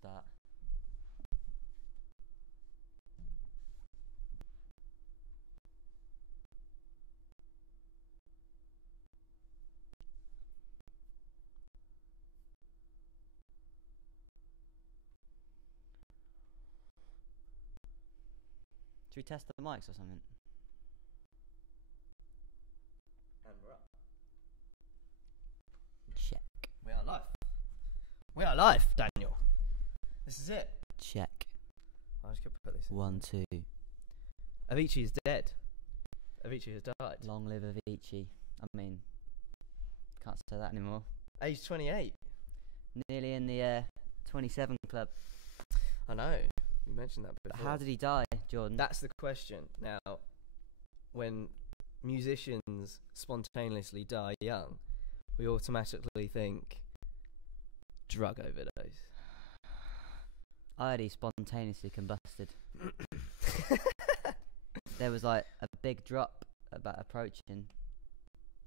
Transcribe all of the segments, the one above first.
start. Should we test the mics or something? And we're up. Check. We are live. We are live, Daniel. This is it. Check. I just could put this in. 1, 2. Avicii is dead. Avicii has died. Long live Avicii. I mean, can't say that anymore. Age 28. Nearly in the 27 club. I know. You mentioned that But before. how did he die, Jordan? That's the question. Now, when musicians spontaneously die young, we automatically think drug overdose. I heard he spontaneously combusted. There was like a big drop about approaching,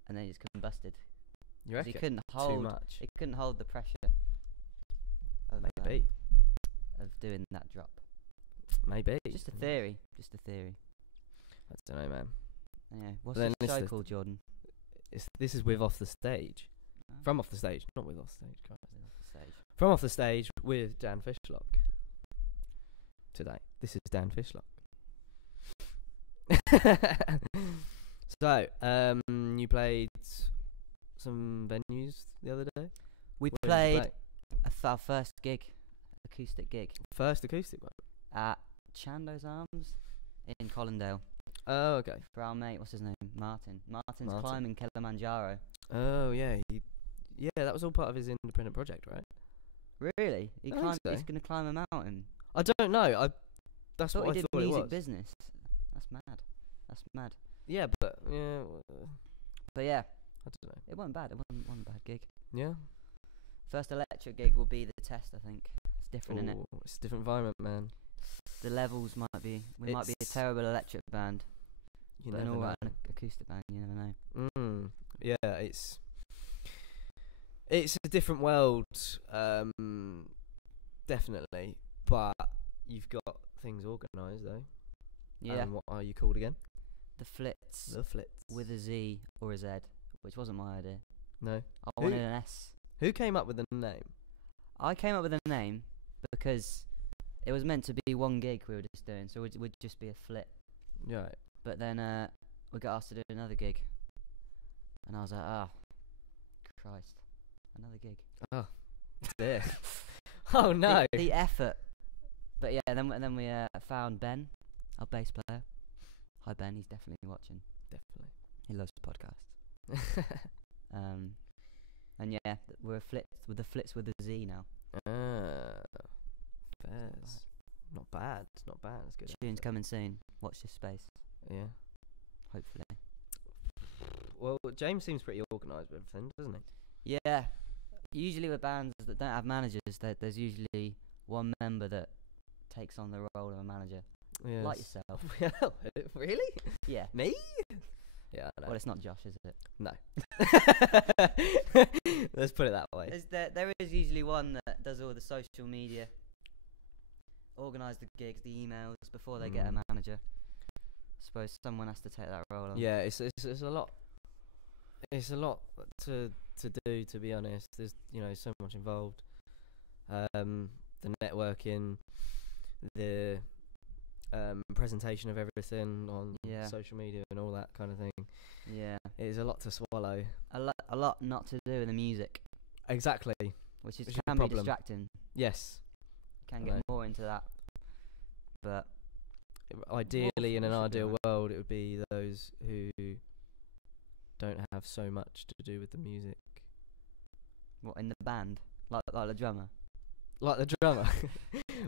and then he just combusted. You reckon? He couldn't hold. Too much. He couldn't hold the pressure Maybe. of doing that drop. Maybe. Just a theory. Just a theory. I don't know, man. Anyway, what's Then the show it's called, Jordan? This is with Off the Stage. Oh, From Off the Stage, not with Off the Stage. Christ. off the stage. From Off the Stage with Dan Fishlock. Today. This is Dan Fishlock. So, you played some venues the other day? We Where did you played play? our first gig, acoustic gig, First acoustic one. at Chando's Arms in Colindale. Oh, okay. For our mate, what's his name? Martin. Martin's Martin. climbing Kilimanjaro. Oh, yeah. Yeah, that was all part of his independent project, right? Really? I think so. He's going to climb a mountain. I don't know. That's Thought what he I did thought it music was. business. That's mad. That's mad. Yeah, but yeah, But yeah, I don't know. it wasn't bad. It wasn't a bad gig. Yeah. First electric gig will be the test, I think. It's different, innit? Ooh, it's a different environment, man. The levels might be. We might be a It's- terrible electric band, You but an never know. alright acoustic band. You never know. Yeah, it's a different world, definitely. But you've got things organised though. Yeah. What are you called again? The Flits The Flits. with a Z or a Z, which wasn't my idea. No. I Who- wanted an S. Who came up with the name? I came up with a name because it was meant to be one gig we were just doing, so it would just be a flit. Right. But then we got asked to do another gig, and I was like, Christ, another gig. Oh, dear. Oh no. The effort. But yeah, then we found Ben, our bass player. Hi Ben, he's definitely watching. Definitely. He loves podcasts. And yeah, we're the Flits with a Z now. Fairs. Not bad. Not bad. That's good. Tunes coming soon. Watch this space. Yeah. Hopefully. Well, James seems pretty organised with everything, doesn't he? Yeah. Usually with bands that don't have managers, there's usually one member that takes on the role of a manager. Yeah. Like yourself. Well, really? Yeah. Me? Yeah, I know. Well, it's not Josh, is it? No. Let's put it that way. There is usually one that does all the social media, organise the gigs, the emails before they get a manager. I suppose someone has to take that role on. Yeah, it's a lot. It's a lot to do, to be honest. There's so much involved. The networking, the presentation of everything on social media and all that kind of thing. Yeah. It is a lot to swallow. A lot not to do in the music. Exactly. Which is can the be problem. distracting. Yes. Can I get know. more into that. But Ideally, in an what should be ideal right. world, it would be those who don't have so much to do with the music. what, in the band? Like the drummer? Like the drummer.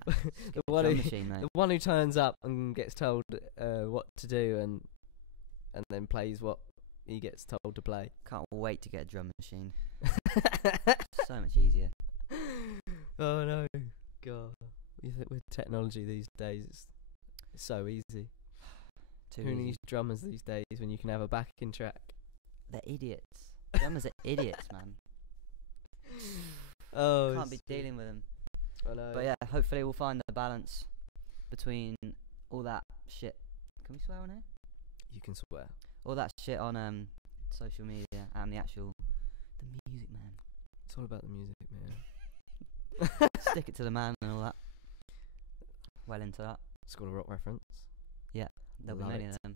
the Drum machine, mate. the one who turns up and gets told what to do and then plays what he gets told to play. Can't wait to get a drum machine. So much easier. Oh no, God! You think with technology these days, it's so easy. Too Who easy. needs drummers these days when you can have a backing track? They're idiots. Drummers are idiots, man. Oh, Can't be dealing with them. I know. But yeah, hopefully we'll find the balance between all that shit. Can we swear on here? You can swear. All that shit on social media and the music man. It's all about the music, man. Stick it to the man and all that. Well into that. School of Rock reference. Yeah, there'll be Love many it. of them.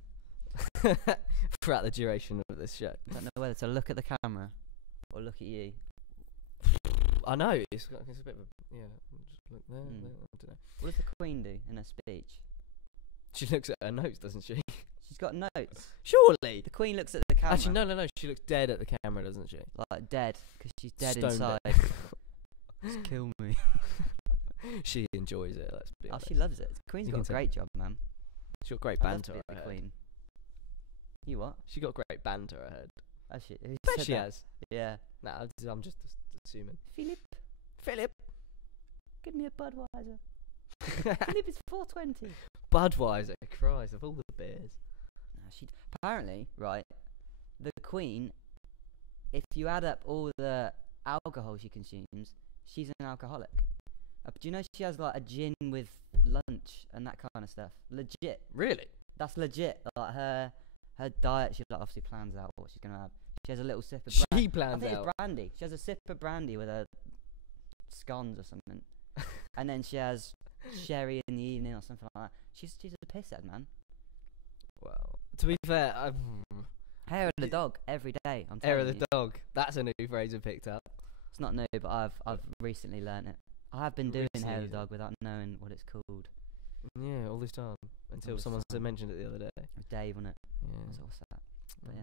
Throughout the duration of this show. Don't know whether to look at the camera or look at you. I know, it's a bit of a... Yeah, just look there, Mm. there, I don't know. What does the Queen do in her speech? She looks at her notes, doesn't she? She's got notes. Surely! The Queen looks at the camera. Actually, no. She looks dead at the camera, doesn't she? Like dead, because she's dead Stoned inside. it. Just kill me. She enjoys it, let's be Oh, honest. she loves it. The Queen's You got can a tell. great job, man. She got great I'd love banter to be at the her head. Queen. You what? She got great banter at her head. Has she? Who Bet said she that? has. Yeah. Nah, I'm just assuming. Philip, give me a Budweiser. Philip is 420. Budweiser, Christ, of all the beers. Nah, she apparently, right, the Queen, if you add up all the alcohol she consumes, she's an alcoholic. Do you know she has like a gin with lunch and that kind of stuff? Legit. Really? That's legit. Like her diet, she like obviously plans out what she's gonna have. She has a little sip of She I plans think out. it's brandy. She has a sip of brandy with her scones or something, and then she has sherry in the evening or something like that. She's a pisshead, man. Well, to be fair, Hair of the dog every day. I'm Hair telling of you. the dog. That's a new phrase I picked up. It's not new, but I've recently learnt it. I have been doing hair of the Recently. dog without knowing what it's called. Yeah, all this time. Until this someone time. mentioned it the other day. With Dave on it. Yeah. What's that? But yeah.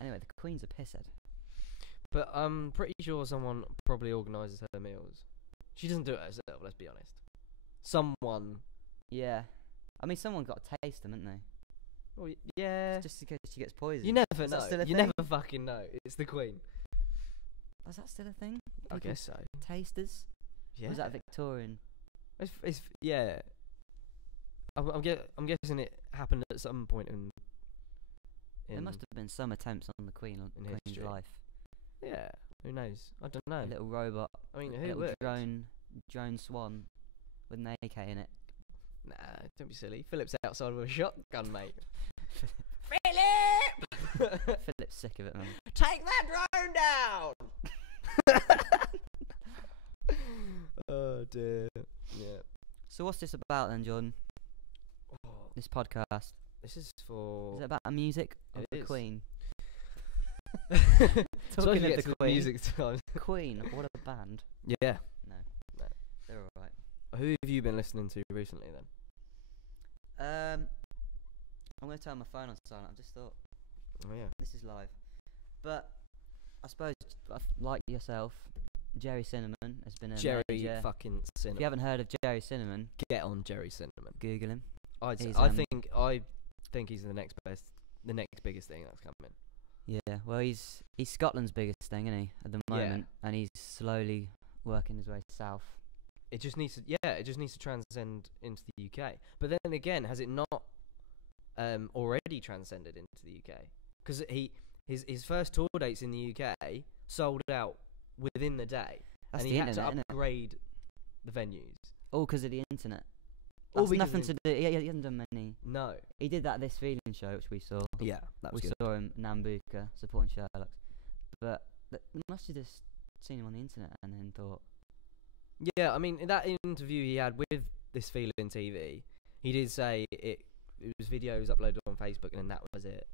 Anyway, the Queen's a pisshead. But I'm pretty sure someone probably organises her meals. She doesn't do it herself, let's be honest. Someone. Yeah. I mean, someone got to taste them, haven't they? Well, yeah. Just in case she gets poisoned. You never Is that know. still a You thing? never fucking know. It's the Queen. Is that still a thing? I People- guess so. Tasters? Yeah. Or was that Victorian? It's yeah. I'm guessing it happened at some point in There must have been some attempts on the Queen's history. life. Yeah. Who knows? I don't know. A little robot. I mean, a who little would? drone swan with an AK in it. Nah, don't be silly. Philip's outside with a shotgun, mate. Philip's sick of it, man. Take that drone down! Oh dear. Yeah. So what's this about then, Jordan? Oh, This podcast? this is for. Is it about the music of It the is. Queen? Suppose Talking we of get the to Queen. music time. Queen, what a band. Yeah. No. No. They're alright. Who have you been listening to recently then? I'm going to turn my phone on silent. I just thought, Oh yeah. this is live. But I suppose, like yourself, Jerry Cinnamon has been a Jerry major... fucking If Cinnamon. you haven't heard of Jerry Cinnamon, Get on Jerry Cinnamon. Google him. He's, I think he's the next biggest thing that's coming. Yeah, well, he's Scotland's biggest thing, isn't he, at the Yeah. moment? And he's slowly working his way south. It just needs to transcend into the UK. But then again, has it not already transcended into the UK? Because his first tour dates in the UK sold out within the day, That's and the he had internet, to innit? upgrade the venues. All because of the internet. All That's because nothing of to do. He hasn't done many. No. He did that This Feeling show, which we saw. Yeah, that was We good. saw him Nambuka supporting Sherlock. But they must have just seen him on the internet and then thought, Yeah, I mean, in that interview he had with This Feeling TV, he did say it was videos uploaded on Facebook, and then that was it.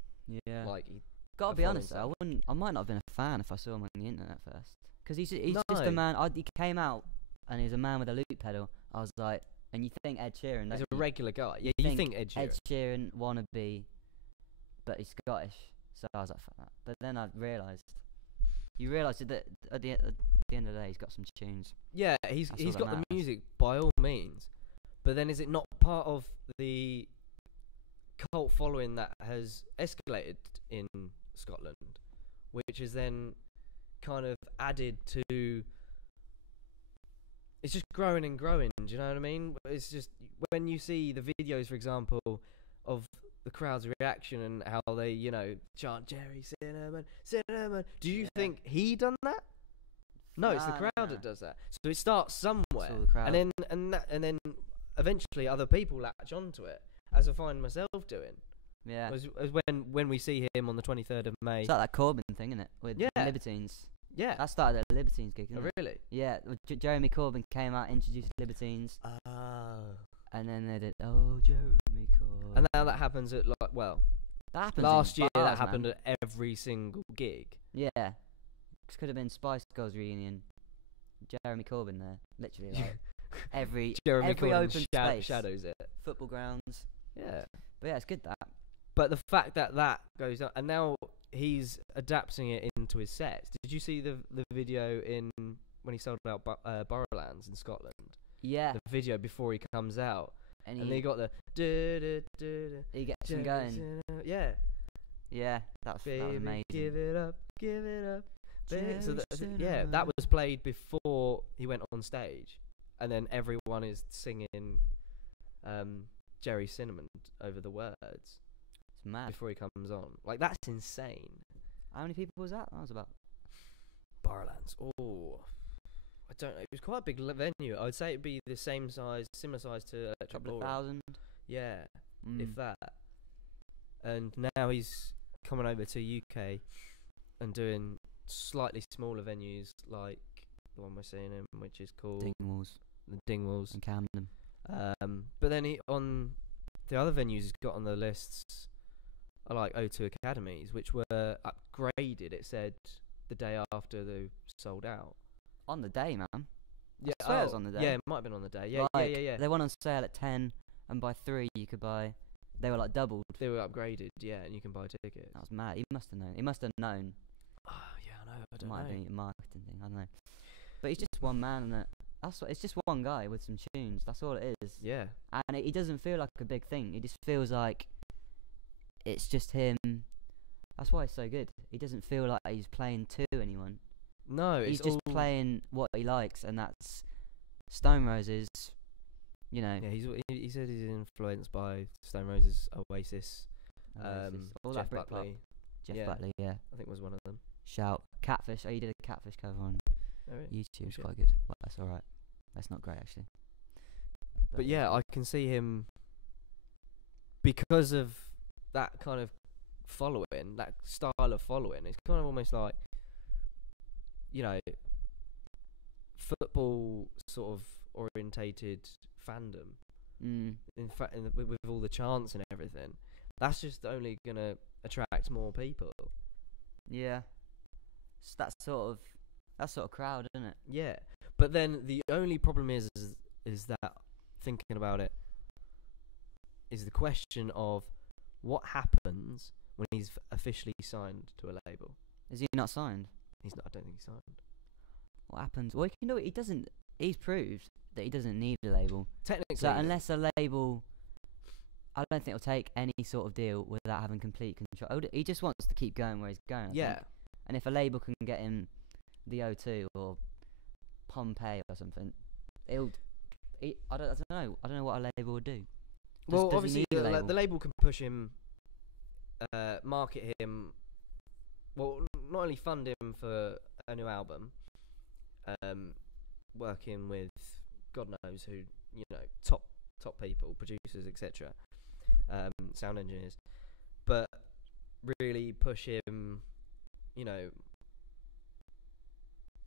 yeah. Like, he, Gotta a be following honest, though, stuff. I might not have been a fan if I saw him on the internet first. Because he's just No. a man. He came out and he's a man with a loop pedal. I was like, and you think Ed Sheeran, he's don't a you? regular guy. Yeah, you think Ed Sheeran. Ed Sheeran wannabe, but he's Scottish. So I was like, fuck that. But then I realised, you realise that at the end of the day, he's got some tunes. Yeah, he's That's all that got the matters. music by all means, but then is it not part of the cult following that has escalated in Scotland, which is then kind of added to? It's just growing and growing. Do you know what I mean? It's just when you see the videos, for example, of the crowd's reaction and how they, chant Jerry Cinnamon, Cinnamon. Do you Yeah. think he done that? No, it's the No, crowd no. that does that. So it starts somewhere, It's all the crowd. and then eventually other people latch onto it, as I find myself doing. Yeah. As when we see him on the 23rd of May. It's like that Corbyn thing, isn't it? With Yeah. Libertines. Yeah. That started at a Libertines gig, didn't Oh, it? really? Yeah. Jeremy Corbyn came out, introduced Libertines, Oh. and then they did, oh, Jeremy Corbyn. And now that happens at that happens last in year. bars, That happened man. at every single gig. Yeah. This could have been Spice Girls reunion. Jeremy Corbyn there, literally like every Jeremy every Corbyn open space, shadows it. football grounds. Yeah. But yeah, it's good that. But the fact that goes up, and now he's adapting it into his sets. Did you see the video when he sold out Borderlands in Scotland? Yeah. The video before he comes out, And and they got the he gets him going. Yeah. Yeah, that was amazing. Give it up, give it up. So Jason, that was played before he went on stage, and then everyone is singing Jerry Cinnamon over the words It's mad. before he comes on. Like, that's insane. How many people was that? That was about Barrowlands. Oh, I don't know. It was quite a big venue. I would say it'd be the same size, similar size to a Electric couple of Ballroom. thousand. Yeah, Mm. if that. And now he's coming over to UK and doing slightly smaller venues like the one we're seeing him, which is called Dingwalls the Dingwalls. and Camden. But then he on the other venues he's got on the lists are like O2 Academies, which were upgraded. It said the day after they sold out. On the day, man. Yeah, I swear it was on the day. Yeah, it might have been on the day. Yeah, Like, yeah. They went on sale at 10, and by 3 you could buy. They were like doubled. They were upgraded. Yeah, and you can buy tickets. That was mad. He must have known. He must have known. Oh, yeah, I know. I It don't might know. be a marketing thing. I don't know. But he's just one man, and that's what. It's just one guy with some tunes. That's all it is. Yeah. And he doesn't feel like a big thing. It just feels like it's just him. That's why it's so good. He doesn't feel like he's playing to anyone. No, He's it's just all playing what he likes, and that's Stone Roses. You know, Yeah, he said he's influenced by Stone Roses, Oasis, Oasis, all Jeff that Britpop. Buckley. Jeff yeah. Buckley, yeah. I think was one of them. Shout Catfish. Oh, you did a Catfish cover on Oh, really? YouTube. It's shit. quite good. Well, that's all right. That's not great actually. But yeah, I can see him because of that kind of following, that style of following. It's kind of almost like, you know, football sort of orientated fandom. In fact, with all the chants and everything, that's just only gonna attract more people. Yeah. It's that sort of crowd, isn't it? Yeah, but then the only problem is that thinking about it is the question of what happens when he's officially signed to a label. Is he not signed? He's not. I don't think he's signed. What happens? Well, you know, he doesn't. He's proved that he doesn't need a label. Technically, So unless a label, I don't think he'll take any sort of deal without having complete control. He just wants to keep going where he's going. I yeah, think. And if a label can get him the O2 or Pompeii or something, I don't know. I don't know what a label would do. well, does he obviously need a label? the label can push him, market him. Well, not only fund him for a new album, working with God knows who, you know, top people, producers, etc., sound engineers, but really push him, you know,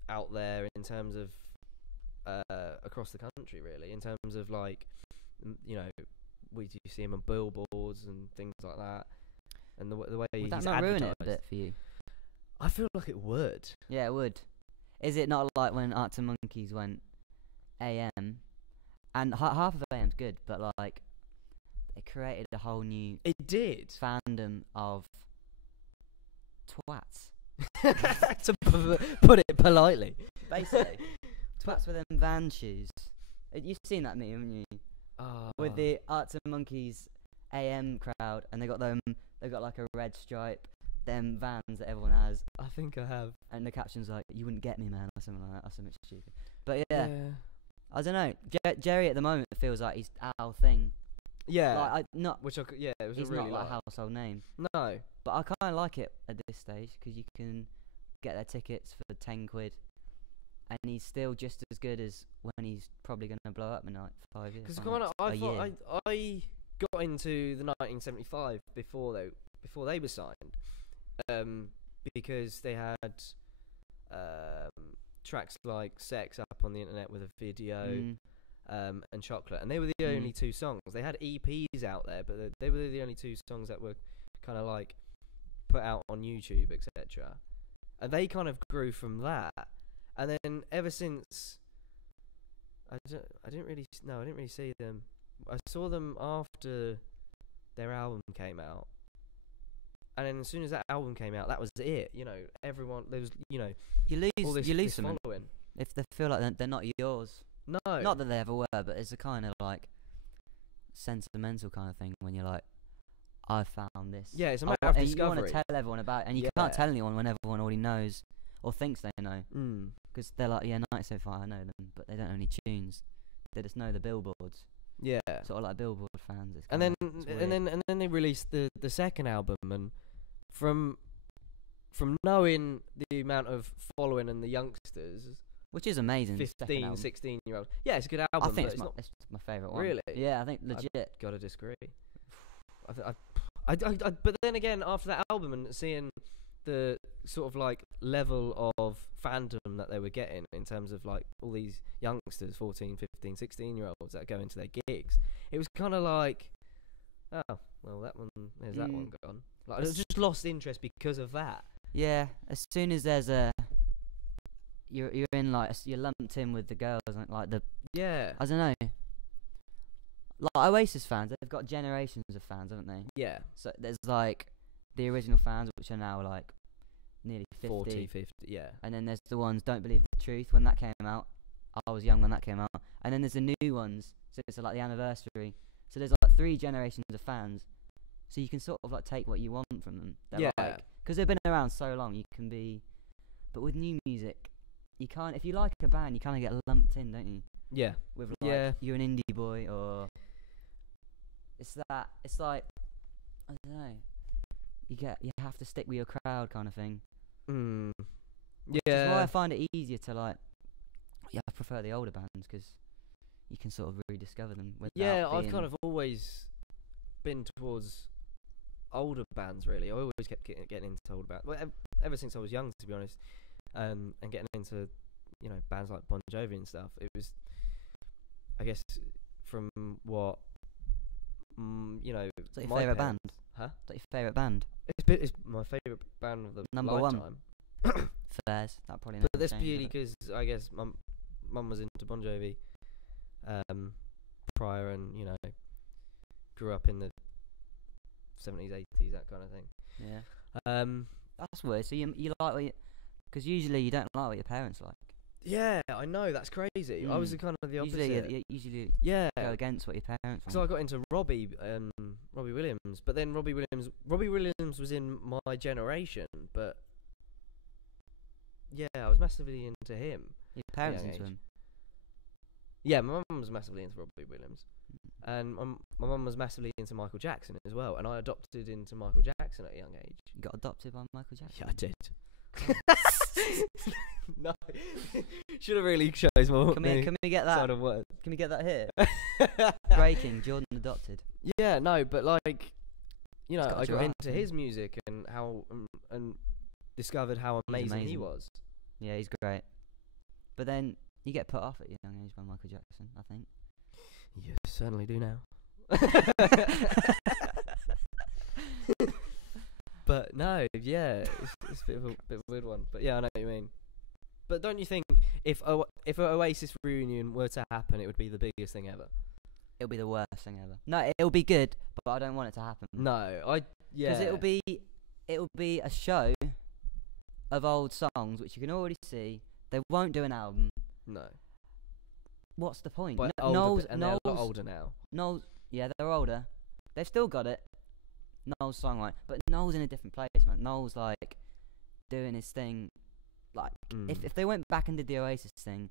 out there in terms of across the country, really, in terms of like, you know, we do see him on billboards and things like that, and the way Would he's that not ruin it a advertised. bit for you? I feel like it would. Yeah, it would. Is it not like when Arts and Monkeys went AM, and half of AM's good, but like it created a whole new It did. fandom of twats. To put it politely. Basically, twats with them van shoes. You've seen that meme, haven't you? With the Arts and Monkeys AM crowd, and they got like a red stripe, them vans that everyone has, I think I have. and the caption's like, "You wouldn't get me, man," or something like that, or something stupid. But yeah, I don't know. Jerry at the moment feels like he's our thing. Yeah. Like, Which it was he's a really not like a household name. No. But I kind of like it at this stage because you can get their tickets for £10, and he's still just as good as when he's probably going to blow up in like 5 years. Because year. I got into the 1975 before they were signed, because they had tracks like "Sex" up on the internet with a video, and "Chocolate," and they were the only two songs. They had EPs out there, but they were the only two songs that were kind of like put out on YouTube, etc. And they kind of grew from that. And then ever since, I didn't really see them. I saw them after their album came out. And then as soon as that album came out, that was it. You know, everyone, there was, you know, you lose them following. If they feel like they're not yours. No. Not that they ever were, but it's a kind of like sentimental kind of thing when you're like, I found this. Yeah, it's a matter of discovery. You want to tell everyone about it, and you can't tell anyone when everyone already knows or thinks they know. Because they're like, yeah, 95, I know them, but they don't know any tunes. They just know the billboards. Yeah. Sort of like Billboard fans. And then they released the second album, and from knowing the amount of following and the youngsters, which is amazing, 15, 16-year-olds. Yeah, it's a good album. I think it's my favourite one. Really? Yeah, I think legit. Gotta disagree. But then again, after that album and seeing the sort of like level of fandom that they were getting in terms of like all these youngsters, 14, 15, 16-year-olds that go into their gigs, it was kind of like, oh, well, there's that one gone. Like, I just lost interest because of that. Yeah, as soon as there's you're in like, you're lumped in with the girls, like the, I don't know. Like Oasis fans, they've got generations of fans, haven't they? Yeah. So there's like the original fans, which are now like nearly 50. 40, 50, yeah. And then there's the ones Don't Believe the Truth when that came out. I was young when that came out. And then there's the new ones, so it's like the anniversary. So there's like 3 generations of fans. So you can sort of like take what you want from them. They're because they've been around so long, you can be. But with new music, you can't. If you like a band, you kind of get lumped in, don't you? Yeah. With like you're an indie boy, or it's like I don't know. You have to stick with your crowd, kind of thing. Yeah. Which is why I find it easier to like. Yeah, I prefer the older bands because you can sort of rediscover them. I've kind of always been towards older bands. Really, I always kept getting into older bands. Well, ever since I was young, to be honest, and getting into bands like Bon Jovi and stuff. It was, I guess, from what Is that your favourite band? Huh? Is that your favourite band? It's my favourite band of the number lifetime. One. Fairs. That probably. But that's purely because I guess mum was into Bon Jovi prior, and grew up in the 70s, 80s, that kind of thing. Yeah. That's weird. So you like what because usually you don't like what your parents like. Yeah, I know, that's crazy. I was kind of the opposite. Usually go against what your parents want. So I got into Robbie Williams, but then Robbie Williams was in my generation, but yeah, I was massively into him. Your parents into him? Yeah, my mum was massively into Robbie Williams, and my mum was massively into Michael Jackson as well, and I adopted into Michael Jackson at a young age. You got adopted by Michael Jackson? Yeah, I did. No, should have really chose more. Can we get that? Sort of words. Can we get that here? Breaking, Jordan adopted. Yeah, no, but like, I got into his music and how and discovered how amazing he was. Yeah, he's great. But then you get put off at a young age by Michael Jackson, I think. You certainly do now. But no, yeah, it's a bit of a weird one. But yeah, I know what you mean. But don't you think if an Oasis reunion were to happen, it would be the biggest thing ever? It'll be the worst thing ever. No, it'll be good, but I don't want it to happen. No, because it'll be a show of old songs which you can already see. They won't do an album. No. What's the point? But they're a lot older now. Noel's, yeah, they're older. They've still got it. Noel's songwriting, but Noel's in a different place, man. Noel's like doing his thing. Like if they went back and did the Oasis thing,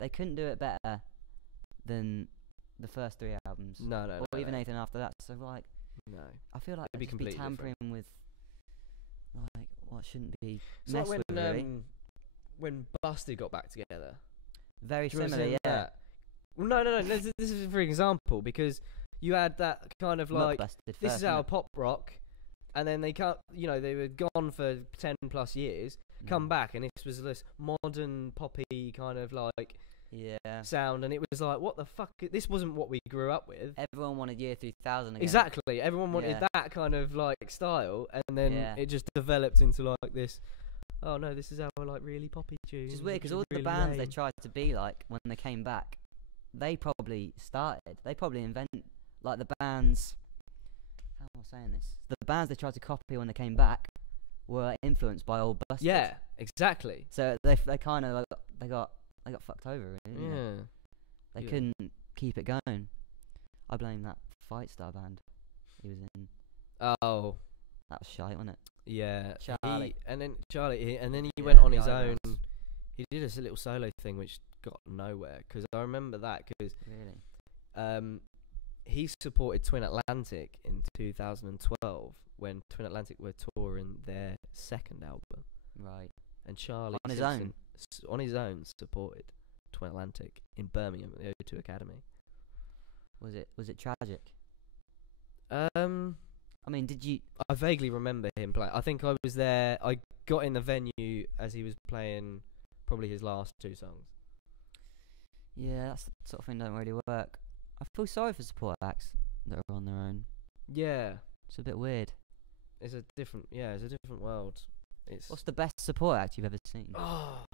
they couldn't do it better than the first 3 albums. No, or even anything after that. So like, no, I feel like it'd be tampering with like what shouldn't be. It's like when really. when Busted got back together. Very Do you remember similar, seeing yeah. that? Well, no. This is for example because you had that kind of like Busted this first, is our innit? pop rock, and then they can't. You know, they were gone for 10+ years. Come back, and this was this modern poppy kind of like Yeah. sound, and it was like, what the fuck? This wasn't what we grew up with. Everyone wanted Year 3000 again. Exactly. Everyone wanted Yeah. that kind of like style, and then Yeah. it just developed into like this. Oh no, this is our like really poppy tunes. Which is weird which because are all the really bands they lame. tried to be like when they came back, they probably started. They probably invented like the bands. How am I saying this? The bands they tried to copy when they came back were influenced by old Busted. Yeah, exactly. So they kind of like, they got fucked over. Really, didn't Yeah. they Yeah. couldn't keep it going. I blame that Fight Star band he was in. Oh, That was shite, wasn't it? yeah. Charlie. And then he Yeah, went on the his own. eyebrows. He did a little solo thing which got nowhere. Because I remember that because Really? he supported Twin Atlantic in 2012 when Twin Atlantic were touring their second album, Right. and Charlie On his Simpson on his own supported Twin Atlantic in Birmingham at the O2 Academy. Was it tragic? Um, I mean, did you? I vaguely remember him playing. I think I was there. I got in the venue as he was playing probably his last two songs. Yeah, that's the sort of thing that don't really work. I feel sorry for support acts that are on their own. Yeah, It's a bit weird. it's a different world. It's What's the best support act you've ever seen? oh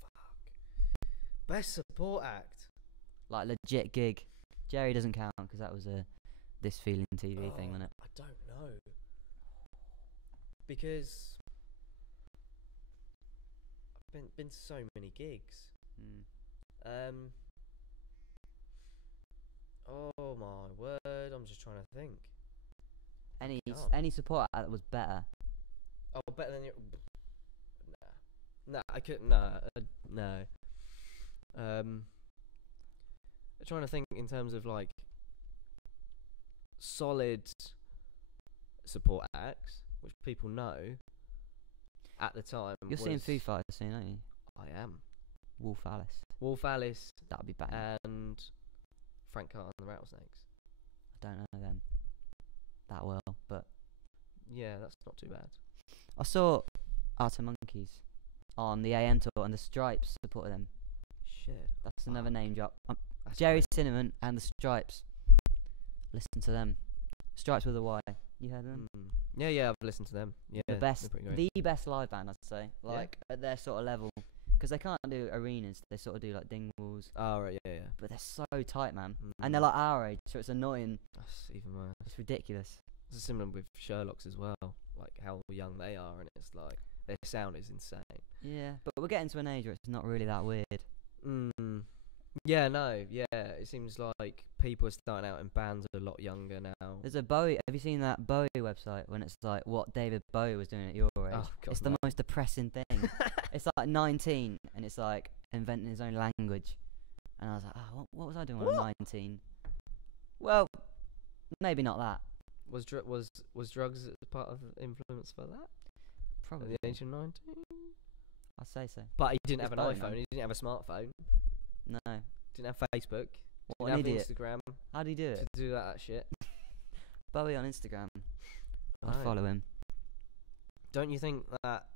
fuck. Best support act. Like legit gig. Jerry doesn't count because that was a This Feeling TV thing, wasn't it? I don't know. Because I've been to so many gigs. Oh my word! I'm just trying to think. Any support act that was better. Oh, better than you. Nah, I couldn't. Nah, no. I'm trying to think in terms of like solid support acts, which people know at the time. You're seeing Foo Fighters soon, aren't you? I am. Wolf Alice. Wolf Alice That'd be bad. and Frank Carr and the Rattlesnakes. I don't know them that well, but Yeah, that's not too bad. I saw Arctic Monkeys on the AM tour, and the Stripes supported them. Shit. That's another name drop. That's Jerry great. Cinnamon and the Stripes. Listen to them. Stripes with a Y. You heard of them? Yeah, I've listened to them. Yeah, The they're best, pretty great. the best live band, I'd say. Like at their sort of level, because they can't do arenas. They sort of do like Dingwalls, Oh right, yeah. but they're so tight, man. Mm. And they're like our age, so it's annoying. That's even worse. It's ridiculous. It's similar with Sherlock's as well. Like how young they are, and it's like their sound is insane. Yeah, but we're getting to an age where it's not really that weird. Yeah, no, yeah. It seems like people are starting out in bands a lot younger now. There's a Bowie. Have you seen that Bowie website when it's like what David Bowie was doing at your age? Oh, God, It's the no. most depressing thing. It's like 19, and it's like inventing his own language. And I was like, oh, what was I doing when I was 19? Well, maybe not that. Was drugs part of the influence for that? Probably. At the age of 19? I'd say so. But he didn't It's have an Bowie, iPhone. man. He didn't have a smartphone. No. Didn't have Facebook. What Didn't an have idiot. Instagram How do you do to it? do that shit. Bowie on Instagram. I Right. follow him. Don't you think that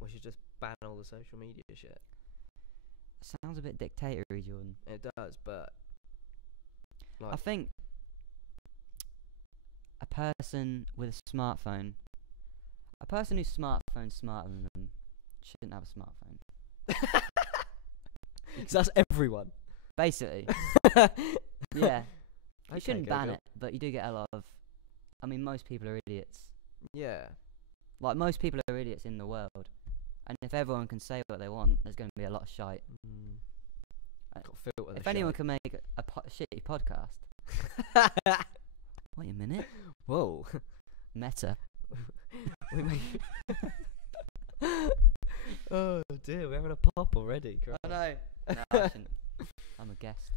we should just ban all the social media shit? Sounds a bit dictatory, Jordan. It does, but I like, think a person with a smartphone, a person whose smartphone's smarter than them, shouldn't have a smartphone. so that's everyone. Basically. Yeah. You Okay, shouldn't ban Google. it, but you do get a lot of. I mean, most people are idiots. Yeah. Like, most people are idiots in the world. And if everyone can say what they want, there's going to be a lot of shite. Got to filter the If anyone shit. can make a shitty podcast. Wait a minute. Whoa. Meta. We make. Oh dear, we're having a pop already. Christ. I know. No, I shouldn't. I'm a guest.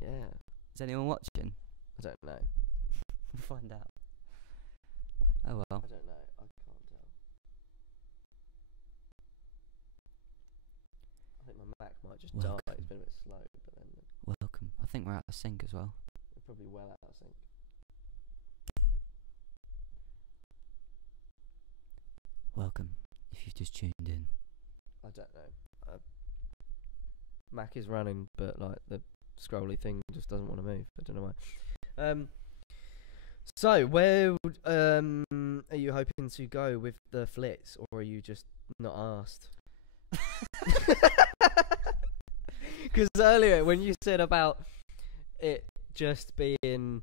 Yeah. Is anyone watching? I don't know. We'll find out. Oh well. I don't know. I can't tell. Might just Welcome. die. It's been a bit slow, but then Welcome. I think we're out of sync as well. we're probably well out of sync. Welcome. If you've just tuned in. I don't know. Mac is running, but like the scrolly thing just doesn't want to move. I don't know why. So where are you hoping to go with the flits, or are you just not asked? Because earlier when you said about it just being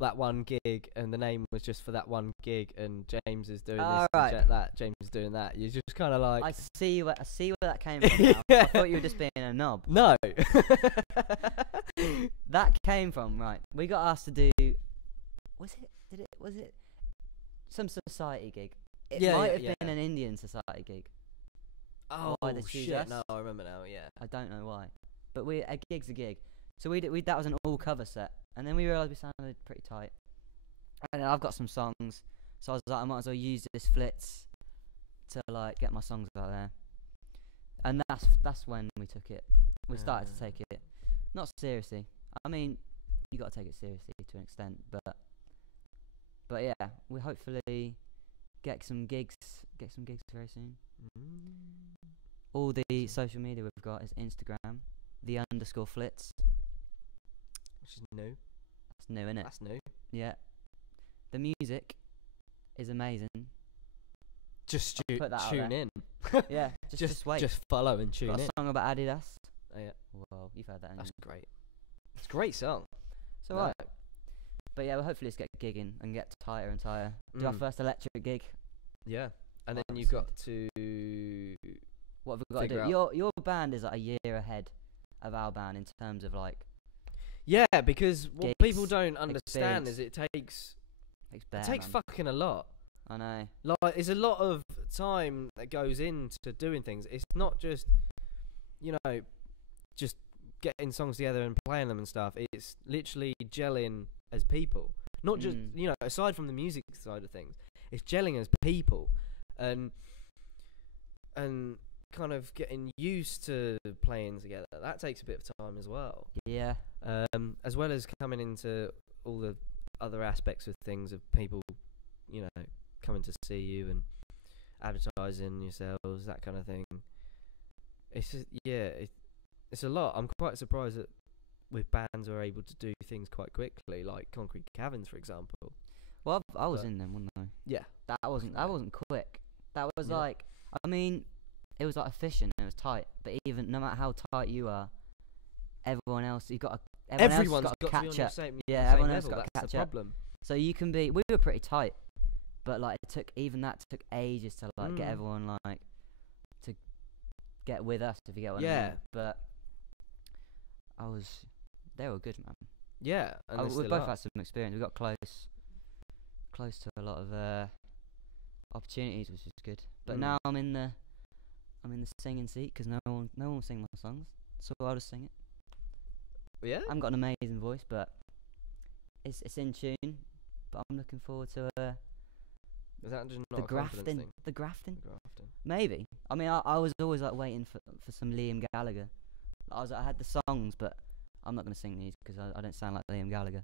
that one gig and the name was just for that one gig, and James is doing this, right. and that James is doing that, you're just kind of like, I see where that came from now. I thought you were just being a knob. no. That came from, right, we got asked to do, was it some society gig? It might have been an Indian society gig. Oh Why they choose shit! us? No, I remember now. Yeah. I don't know why, but a gig's a gig. So that was an all cover set, and then we realised we sounded pretty tight. And then I've got some songs, so I was like, I might as well use this flits to like get my songs out there. And that's when we took it. We started to take it not seriously. I mean, you got to take it seriously to an extent, but yeah, we hopefully get some gigs very soon. All the social media we've got is Instagram, _flits. Which is new. That's new, innit? That's new. Yeah. The music is amazing. Just put that out tune there. in. Yeah, just wait. Just follow and tune got in. a song about Adidas. Oh, yeah. Well, you've heard that. That's great. It's a great song. So right. But yeah, we'll hopefully just get gigging and get tighter and tighter. Do our first electric gig. Yeah. And then Quite you've got soon. to What have we got to figure do? out- Your band is like a year ahead of our band in terms of like yeah, because what gigs, people don't understand is experience. it bare, takes man. fucking a lot. I know. Like, it's a lot of time that goes into doing things. It's not just, just getting songs together and playing them and stuff. It's literally gelling as people. Not just, aside from the music side of things, it's gelling as people and kind of getting used to playing together. That takes a bit of time as well. Yeah. As well as coming into all the other aspects of things, of people, coming to see you and advertising yourselves, that kind of thing. It's just, it's a lot. I'm quite surprised that with bands are able to do things quite quickly, like Concrete Caverns, for example. Well, I was in them, wasn't I? Yeah. That wasn't quick. That was like, I mean, it was like efficient and it was tight. But even no matter how tight you are, everyone else Everyone's got to got to be on catch your up. same Yeah, everyone else level. got to That's catch the up. problem. So you can be. We were pretty tight, but like it took ages to like get everyone like to get with us, if you get what I mean. But they were good, man. Yeah, and We both had some experience. We got close to a lot of opportunities, which is good. But now I'm in the singing seat because no one will sing my songs, so I'll just sing it. Yeah, I haven't got an amazing voice, but it's in tune. But I'm looking forward to is that just not the a confidence grafting. thing? The grafting. The grafting. Maybe. I mean, I was always like waiting for some Liam Gallagher. I had the songs, but I'm not gonna sing these because I don't sound like Liam Gallagher.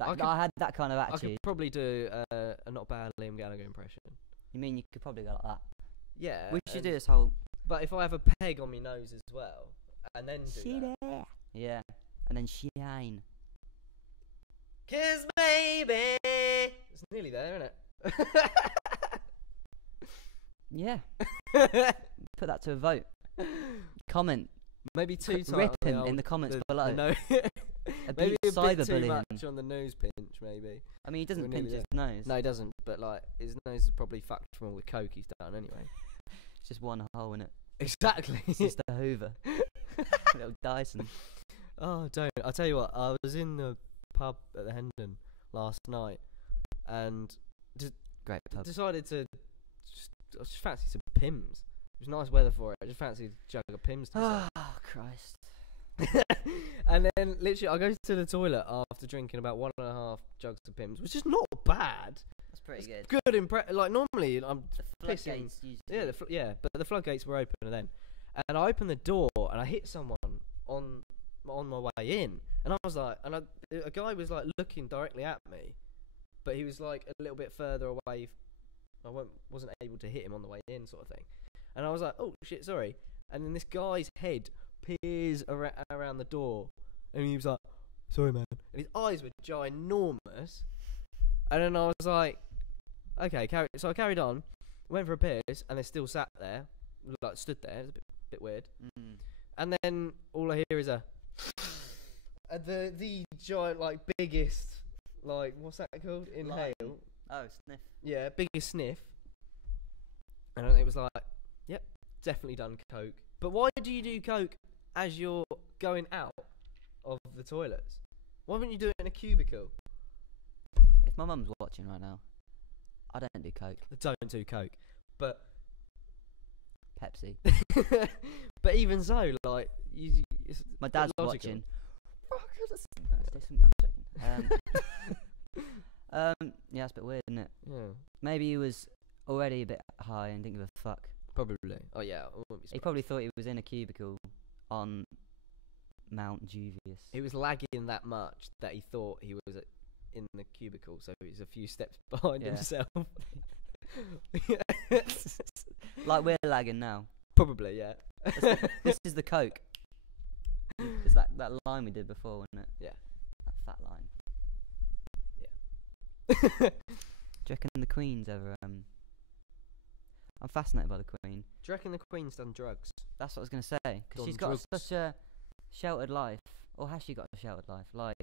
I had that kind of I attitude. could probably do a not bad Liam Gallagher impression. You mean you could probably go like that? Yeah. We should do this whole. But if I have a peg on my nose as well, and then do that. Yeah, and then shine. 'Cause maybe it's nearly there, isn't it? Yeah. Put that to a vote. Comment. Maybe too tight. Rip him in the comments below. Maybe a bit too cyberbullying. much on the nose pinch, maybe. I mean, he doesn't We're pinch nearly his nose. No, he doesn't. But like, his nose is probably fucked from all the coke he's done anyway. It's just one hole in it. Exactly. It's just a Hoover. Little Dyson. Oh, don't. I'll tell you what. I was in the pub at the Hendon last night, and Great pub. decided to I just fancy some Pims. It was nice weather for it. I just fancied a jug of Pims to myself. Oh, Christ. And then literally I go to the toilet after drinking about 1.5 jugs of Pims, which is not bad. That's pretty good. Good like normally I'm The pissing. floodgates usually. Yeah, but the floodgates were open then, and I opened the door and I hit someone on my way in, and I was like, a guy was like looking directly at me, but he was like a little bit further away. I wasn't able to hit him on the way in, sort of thing. And I was like, oh shit, sorry. And then this guy's head peers around the door, and he was like, sorry, man. And his eyes were ginormous. And then I was like, okay, so I carried on, went for a piss, and they still sat there, like stood there. It was a bit weird. Mm. And then all I hear is the giant, like, biggest, like, what's that called? Inhale. Oh, sniff. Yeah, biggest sniff. And it was like, yep, definitely done coke. But why do you do coke as you're going out of the toilets? Why wouldn't you do it in a cubicle? If my mum's watching right now, I don't do coke. Don't do coke. But Pepsi. But even so, like, my dad's watching. Yeah, it's a bit weird, isn't it? Yeah. Maybe he was already a bit high and didn't give a fuck. Probably. Oh yeah, I wouldn't be surprised. He probably thought he was in a cubicle on Mount Juvius. He was lagging that much that he thought he was in the cubicle, so he was a few steps behind himself. Like we're lagging now. Probably, yeah. This is the coke. It's that line we did before, wasn't it? Yeah. That fat line. Yeah. Do you reckon the Queen's ever I'm fascinated by the Queen. Do you reckon the Queen's done drugs? That's what I was going to say. Because she's got such a sheltered life. Or has she got a sheltered life? Like,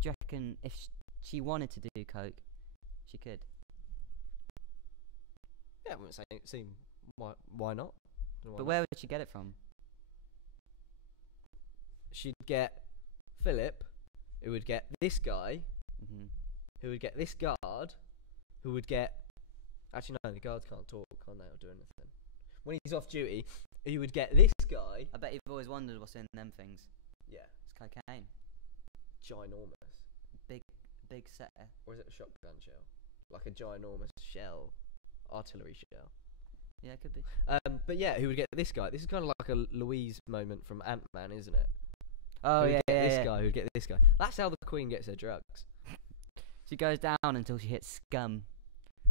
do you reckon if she wanted to do coke, she could? Yeah, I wouldn't see why not. But where would she get it from? She'd get Philip, who would get this guy, who would get this guard, who would get... Actually, no, the guards can't talk, can't they, or do anything. When he's off duty, he would get this guy. I bet you've always wondered what's in them things. Yeah. It's cocaine. Ginormous. Big set. Or is it a shotgun shell? Like a ginormous shell. Artillery shell. Yeah, it could be. But yeah, who would get this guy? This is kind of like a Louise moment from Ant-Man, isn't it? Oh, yeah, this guy, who'd get this guy. That's how the Queen gets her drugs. She goes down until she hits scum.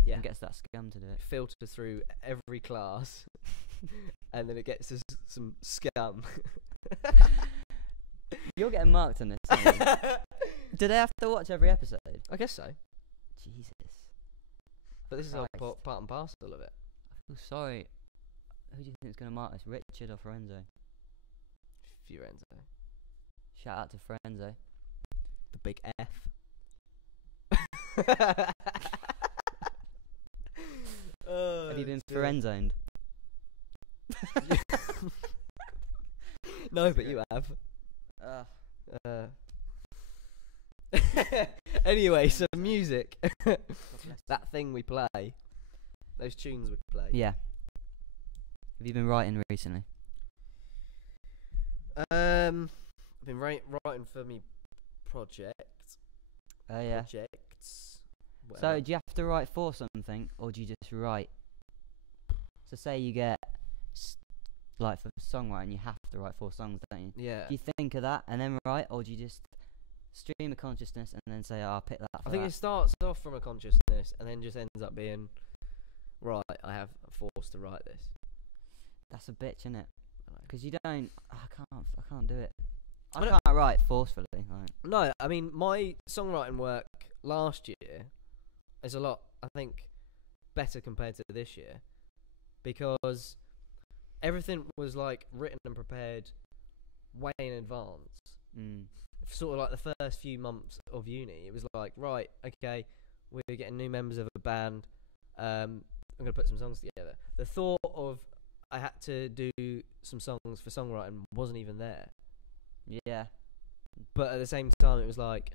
Yeah. And gets that scum to do it. Filter through every class. And then it gets us some scum. You're getting marked on this, aren't you? Do they have to watch every episode? I guess so. Jesus. But this is all part and parcel of it. I feel sorry. Who do you think is going to mark this? Richard or Forenzo? Fiorenzo. Shout out to Forenzo. The big F. Have you been Forenzoned? No, but you have. Anyway, so music. That thing we play. Those tunes we play. Yeah. Have you been writing recently? I've been writing for me project. Oh yeah. Projects. So do you have to write for something, or do you just write? So say you get, like for songwriting, you have to write 4 songs, don't you? Yeah. Do you think of that and then write, or do you just stream of consciousness and then say, oh, I'll pick that for I think that? it starts off from a consciousness and then just ends up being, right, I have forced to write this. That's a bitch, isn't it? Because you don't. I can't do it. I can't write forcefully. Like. No, I mean my songwriting work last year is a lot, I think, better compared to this year, because everything was like written and prepared way in advance. Sort of like the first few months of uni, it was like, right, okay, we're getting new members of a band. I'm gonna put some songs together. The thought of I had to do some songs for songwriting wasn't even there. Yeah. But at the same time, it was like,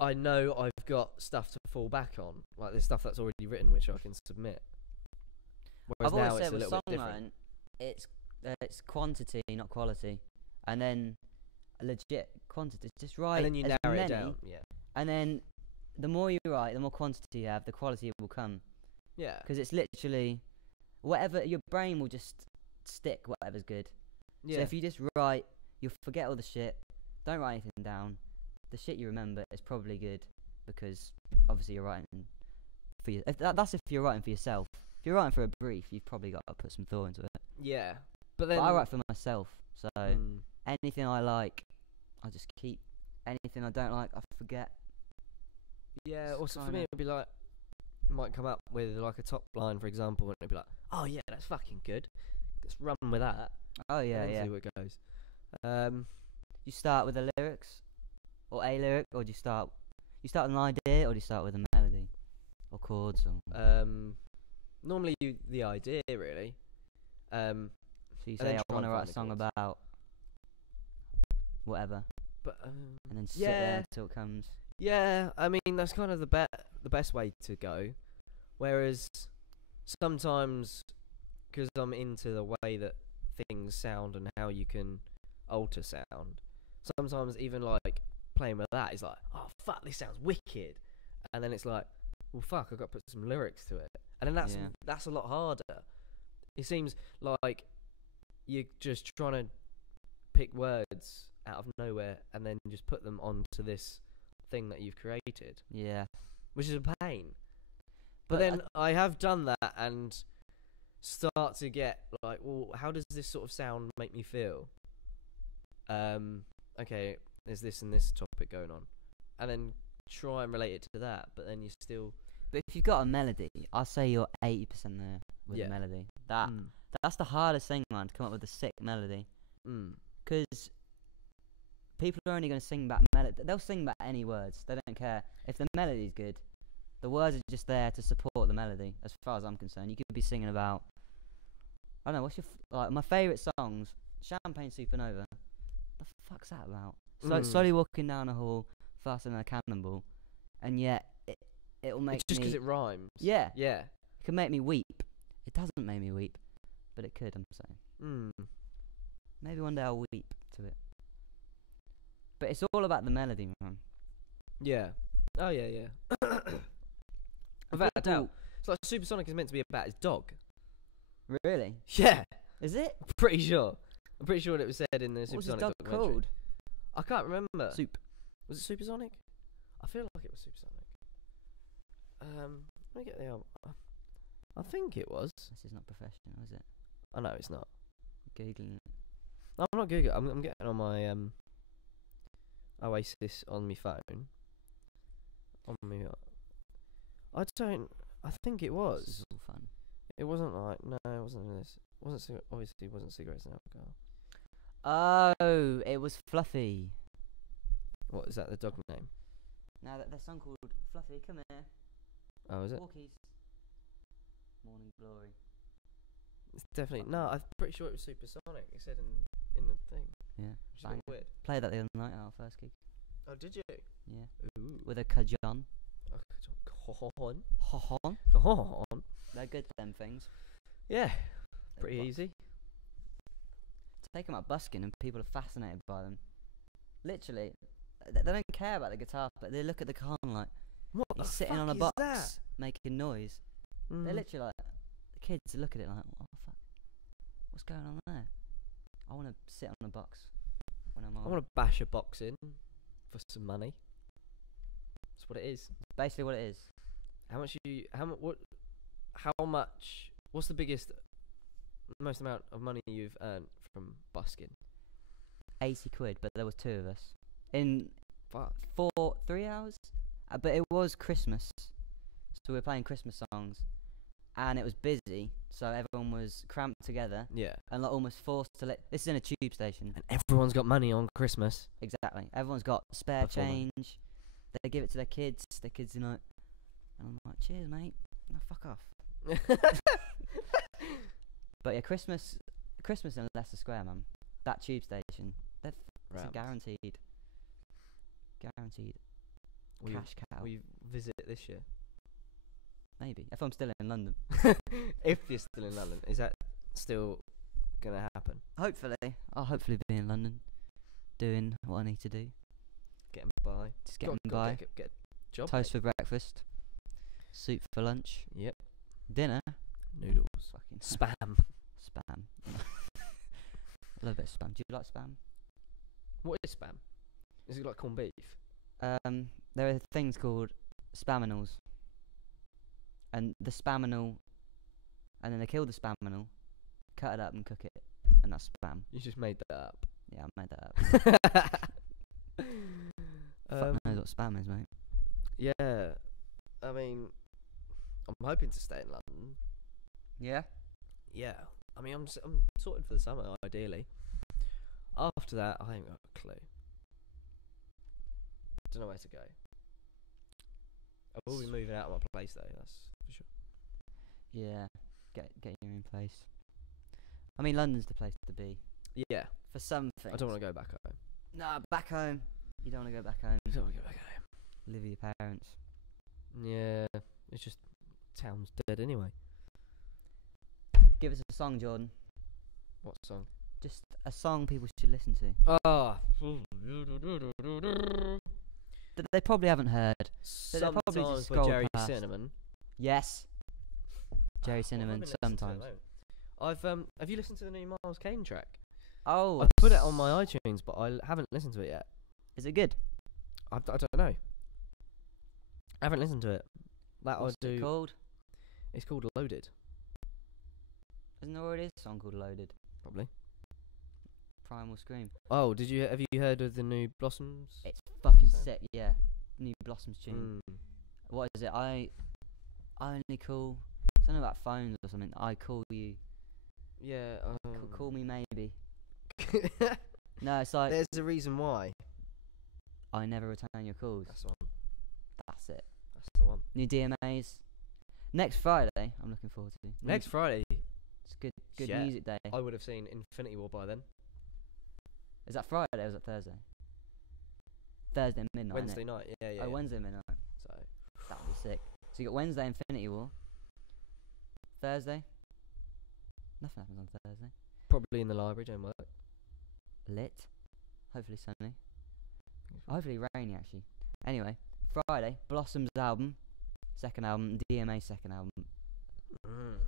I know I've got stuff to fall back on. Like, there's stuff that's already written which I can submit. Whereas I've now always it's said a with little bit different. It's quantity, not quality. And then legit quantity. Just write and then you as narrow many, it down. Yeah. And then the more you write, the more quantity you have, the quality will come. Yeah. Because it's literally... Whatever, your brain will just stick whatever's good. Yeah. So if you just write, you'll forget all the shit. Don't write anything down. The shit you remember is probably good because obviously you're writing for you. That's if you're writing for yourself. If you're writing for a brief, you've probably got to put some thought into it. Yeah. But then I write for myself, so anything I like, I just keep. Anything I don't like, I forget. Yeah. Also, for me, it'd be like, might come up with like a top line, for example, and it'd be like, oh yeah, that's fucking good. Let's run with that. Oh yeah, yeah. See where it goes. You start with the lyrics, or a lyric, or do you start with an idea, or do you start with a melody, or chords, or? Normally the idea really. So you say I want to write a song about whatever, but and then sit there till it comes. Yeah, I mean that's kind of the best way to go. Whereas sometimes, because I'm into the way that things sound and how you can alter sound, sometimes even like playing with that is like, oh fuck, this sounds wicked, and then it's like, well fuck, I've got to put some lyrics to it, and then that's a lot harder. It seems like you're just trying to pick words out of nowhere and then just put them onto this thing that you've created. Yeah, which is a pain. But then I have done that and start to get like, well, how does this sort of sound make me feel? Okay, there's this and this topic going on, and then try and relate it to that. But then you still. But if you've got a melody, I'll say you're 80% there with the melody. That's the hardest thing, man, to come up with a sick melody. Because people are only going to sing about melody. They'll sing about any words. They don't care if the melody's good. The words are just there to support the melody, as far as I'm concerned. You could be singing about, I don't know, what's your like my favourite songs? Champagne Supernova. The fuck's that about? Slowly walking down a hall faster than a cannonball, and yet it'll make it's just because it rhymes. Yeah. Yeah. It can make me weep. It doesn't make me weep, but it could. I'm saying. Maybe one day I'll weep to it. But it's all about the melody, man. Yeah. Oh yeah, yeah. Without a doubt. It's like Supersonic is meant to be about his dog. Really? Yeah. Is it? I'm pretty sure what it was said in the Supersonic What's his dog documentary. called? I can't remember. Soup. Was it Supersonic? I feel like it was Supersonic. Let me get the album. I think it was. This is not professional, is it? Oh no, it's not. Googling it. No, I'm not Googling. I'm getting on my Oasis on my phone. On me. I think it was. This is all fun. It wasn't like no, it wasn't this. Obviously, it wasn't cigarettes and alcohol. Oh, it was Fluffy. What is that? The dog name? Now that there's a song called Fluffy, come here. Oh, is it? Walkies. Morning Glory. It's definitely no. I'm pretty sure it was Supersonic. It said in the thing. Yeah. Which is a bit weird. Played that the other night at our first gig. Oh, did you? Yeah. Ooh. With a cajon. Cajon. They're good, them things. Yeah. Pretty easy. Take them out busking and people are fascinated by them. Literally, they don't care about the guitar, but they look at the car and like, what he's sitting on a box making noise. They're literally like, the kids look at it like, what the fuck? What's going on there? I want to sit on a box when I'm on. I want to bash a box in for some money. That's what it is. Basically what it is. How much, what's the most amount of money you've earned from busking? 80 quid, but there was two of us. In 3 hours? But it was Christmas, so we were playing Christmas songs, and it was busy, so everyone was cramped together. Yeah. And like almost forced to this is in a tube station. And everyone's got money on Christmas. Exactly. Everyone's got spare change. They give it to their kids. Their kids are like, and I'm like, cheers, mate. No, fuck off. But yeah, Christmas in Leicester Square, man. That tube station. It's guaranteed. Cash cow. Will you visit this year? Maybe. If I'm still in London. If you're still in London. Is that still going to happen? Hopefully. I'll hopefully be in London. Doing what I need to do. Getting by. Just getting by. Get a job. Toast for breakfast. Soup for lunch. Yep. Dinner. Noodles. Fucking Spam. Spam. love a bit of spam. Do you like spam? What is spam? Is it like corned beef? There are things called spaminals, and the spaminal, and then they kill the spaminal, cut it up and cook it, and that's spam. You just made that up. Yeah, I made that up. Fuck knows what spam is, mate. Yeah, I mean, I'm hoping to stay in London. Yeah. Yeah, I mean, I'm sorted for the summer, ideally. After that, I ain't got a clue. Don't know where to go. I will be moving out of my place though, that's for sure. Yeah, get your own place. I mean, London's the place to be. Yeah, for some things. I don't want to go back home. Nah, back home. You don't want to go back home. I don't want to go back home. Live with your parents. Yeah, it's just town's dead anyway. Give us a song, Jordan. What song? Just a song people should listen to. Oh. That they probably haven't heard. Sometimes by Jerry Cinnamon. Yes. Jerry Cinnamon. Sometimes. Have you listened to the new Miles Kane track? Oh, I've put it on my iTunes, but I haven't listened to it yet. Is it good? I don't know. I haven't listened to it. What's it called? It's called Loaded. Isn't there already a song called Loaded? Probably. Primal Scream. Oh, have you heard of the new Blossoms? It's fucking sick, yeah. New Blossoms tune. What is it? I only call something about phones or something. I call you. Yeah. Call me maybe. No, it's like there's a reason why. I never return your calls. That's the one. That's it. That's the one. New DMAs. Next Friday, I'm looking forward to. Next Friday. It's good music day. I would have seen Infinity War by then. Is that Friday or is that Thursday? Thursday midnight. Wednesday night, yeah. Oh, Wednesday midnight. So that would be sick. So you got Wednesday Infinity War. Thursday. Nothing happens on Thursday. Probably in the library doing work. Lit. Hopefully sunny. Hopefully rainy actually. Anyway, Friday, Blossom's album, second album, DMA second album.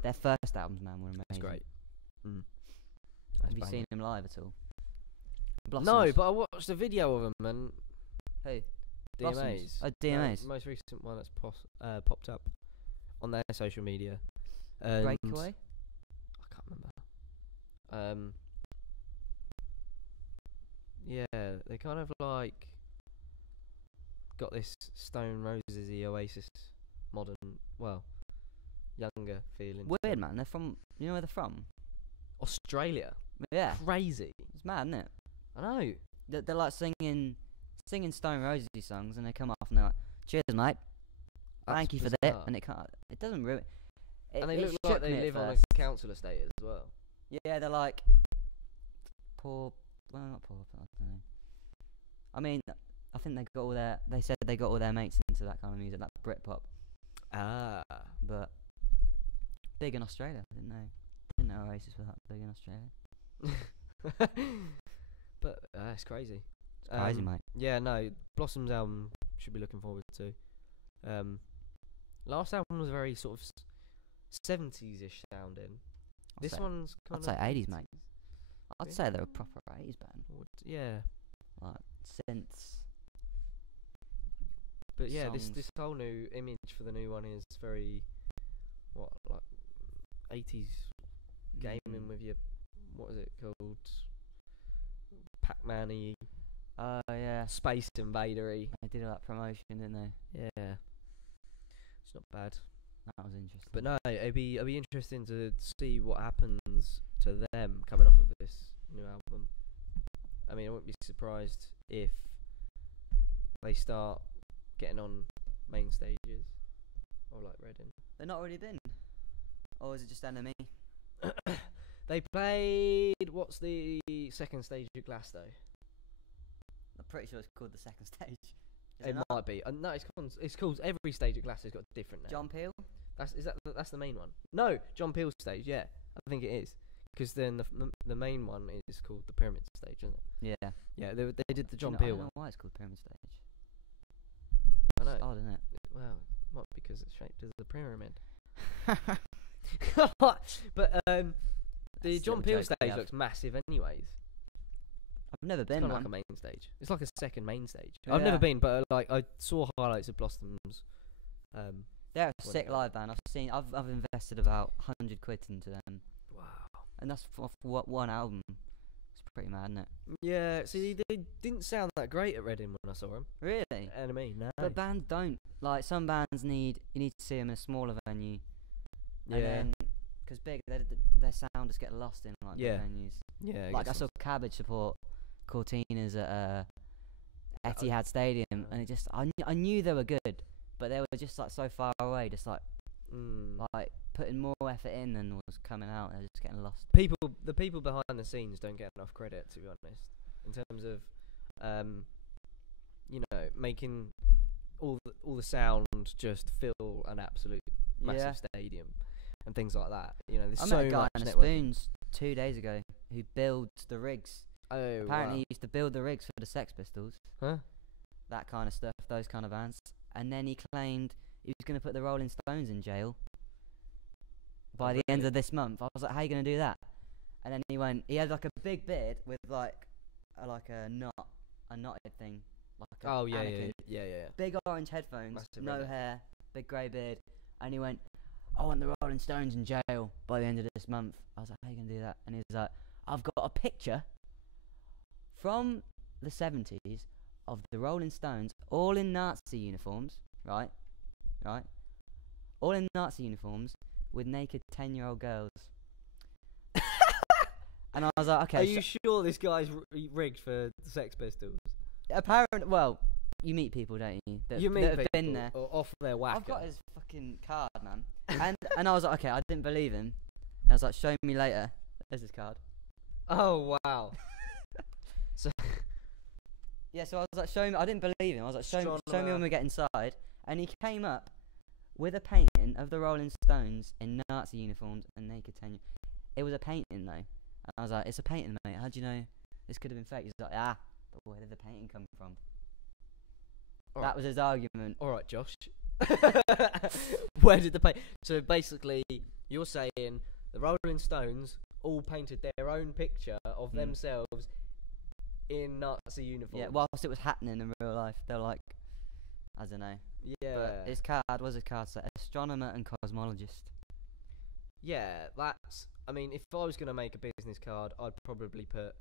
Their first albums, man, were amazing. That's great. Have you seen them live at all? Blossoms. No, but I watched a video of them and who? DMAs. Oh, DMAs. No, most recent one that's popped up on their social media. Breakaway? I can't remember. Yeah, they kind of like got this Stone Roses-y Oasis modern, well, younger feeling. Weird, man. They're from, you know where they're from? Australia. Yeah. Crazy. It's mad, isn't it? I know. They're like singing Stone Roses songs, and they come off and they're like, "Cheers, mate. Thank you for that." And it doesn't ruin. And they look like they live on a council estate as well. Yeah, they're like poor. Well, not poor. But I don't know. I mean, I think they said they got all their mates into that kind of music, that Britpop. But big in Australia. Didn't know Oasis were that big in Australia. But it's crazy. It's crazy, mate. Yeah, no. Blossom's album should be looking forward to. Last album was very sort of 70s-ish sounding. This one's kind of... I'd say 80s, mate. I'd say they're a proper 80s band. Yeah. Like synths. But yeah, this whole new image for the new one is very, like 80s gaming with your, what is it called? Pac-Man-y. Yeah. Space Invader-y. They did all that promotion, didn't they? Yeah. It's not bad. That was interesting. But no, it'd be interesting to see what happens to them coming off of this new album. I mean, I wouldn't be surprised if they start getting on main stages, or like Reading. They've not already been, or is it just enemy? They played. What's the second stage of Glasgow? I'm pretty sure it's called the second stage. It might be. No, it's called. Every stage of Glasgow's got a different name. John Peel. That's the main one. No, John Peel stage. Yeah, I think it is. Because then the main one is called the Pyramid stage, isn't it? Yeah. Yeah, they did the John I Peel don't one. know why it's called Pyramid stage. I know. It's odd, isn't it? Well, might be because it's shaped as a pyramid. But the John Peel stage looks massive, anyways. I've never It's been, kind of man. like a main stage. It's like a second main stage. Yeah. I've never been, but like I saw highlights of Blossom's. They're a When sick you- live band. I've invested about 100 quid into them, Wow. and that's for what one album. It's pretty mad, isn't it? Yeah. See, they didn't sound that great at Reading when I saw them. Really? Enemy, no. But bands don't. Like, some bands you need to see them in a smaller venue. And Yeah. then, because their sound just get lost in like Yeah. big venues. Yeah. Like, I guess saw Cabbage support Cortinas at Etihad Stadium, and it just I knew they were good, but they were just like so far away, just like putting more effort in than was coming out. They're just getting lost. the people behind the scenes don't get enough credit, to be honest, in terms of making all the sound just fill an absolute massive stadium and things like that. You know, there's I so met a guy much in the networking. Spoons 2 days ago who builds the rigs. Oh, Apparently, wow. he used to build the rigs for the Sex Pistols, Huh? that kind of stuff, those kind of bands. And then he claimed he was going to put the Rolling Stones in jail by the end really? of this month. I was like, how are you going to do that? And then he had like a big beard with like a knotted thing. Like a Oh yeah, Anakin. yeah. Big orange headphones, Massive no redneck. hair, big grey beard. And he went, I want the Rolling Stones in jail by the end of this month. I was like, how are you going to do that? And he was like, I've got a picture from the 70s of the Rolling Stones, all in Nazi uniforms, right? All in Nazi uniforms with naked 10-year-old girls. And I was like, okay. Are you sure this guy's rigged for the Sex Pistols? Apparently, well, you meet people, don't you? That have been there. Or off their whacker. I've got his fucking card, man. and I was like, okay, I didn't believe him. I was like, show me later. There's his card. Oh wow. Yeah, so I was like, show me. I didn't believe him. I was like, show me when we get inside. And he came up with a painting of the Rolling Stones in Nazi uniforms and naked 10. It was a painting though. And I was like, it's a painting, mate. How do you know this could have been fake? He's like, but where did the painting come from? That was his argument. All right, Josh. Where did the paint? So basically, you're saying the Rolling Stones all painted their own picture of themselves in Nazi uniforms. Yeah, whilst it was happening in real life, they're like, I don't know. Yeah. But his card said astronomer and cosmologist. Yeah, that's. I mean, if I was going to make a business card, I'd probably put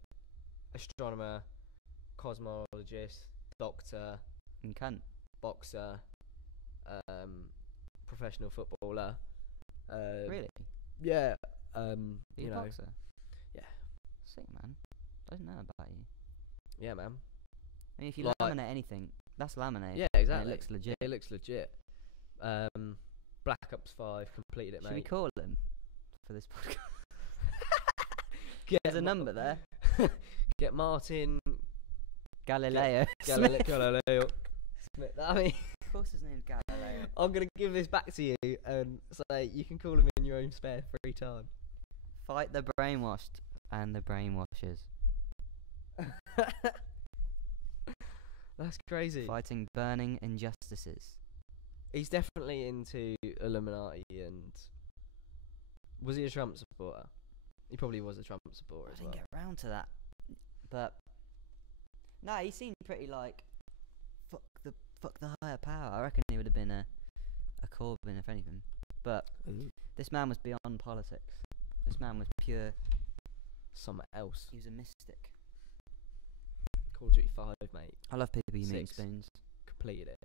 astronomer, cosmologist, doctor, And cunt. boxer, professional footballer. Really? Yeah. You know. boxer? Yeah. Sick, man. I don't know about you. Yeah, man. I mean, if you Like- laminate anything, that's laminate. Yeah, and exactly. it looks legit. It looks legit. Black Ops 5 completed it, Should we mate. call him for this podcast? Get There's a Ma- number there. Get Martin Galileo. Galileo Smith. I mean, Of course his name's Galileo. I'm gonna give this back to you and say you can call him in your own spare free time. Fight the brainwashed and the brainwashers. That's crazy. Fighting burning injustices. He's definitely into Illuminati and was he a Trump supporter? He probably was a Trump supporter I as didn't well. get round to that. But no, he seemed pretty like fuck the higher power. I reckon he would have been a Corbyn if anything. But Ooh. this man was beyond politics. This man was pure. Something else. He was a mystic. Call of Duty 5, mate. I love people you meet in 6. spoons. Completed it.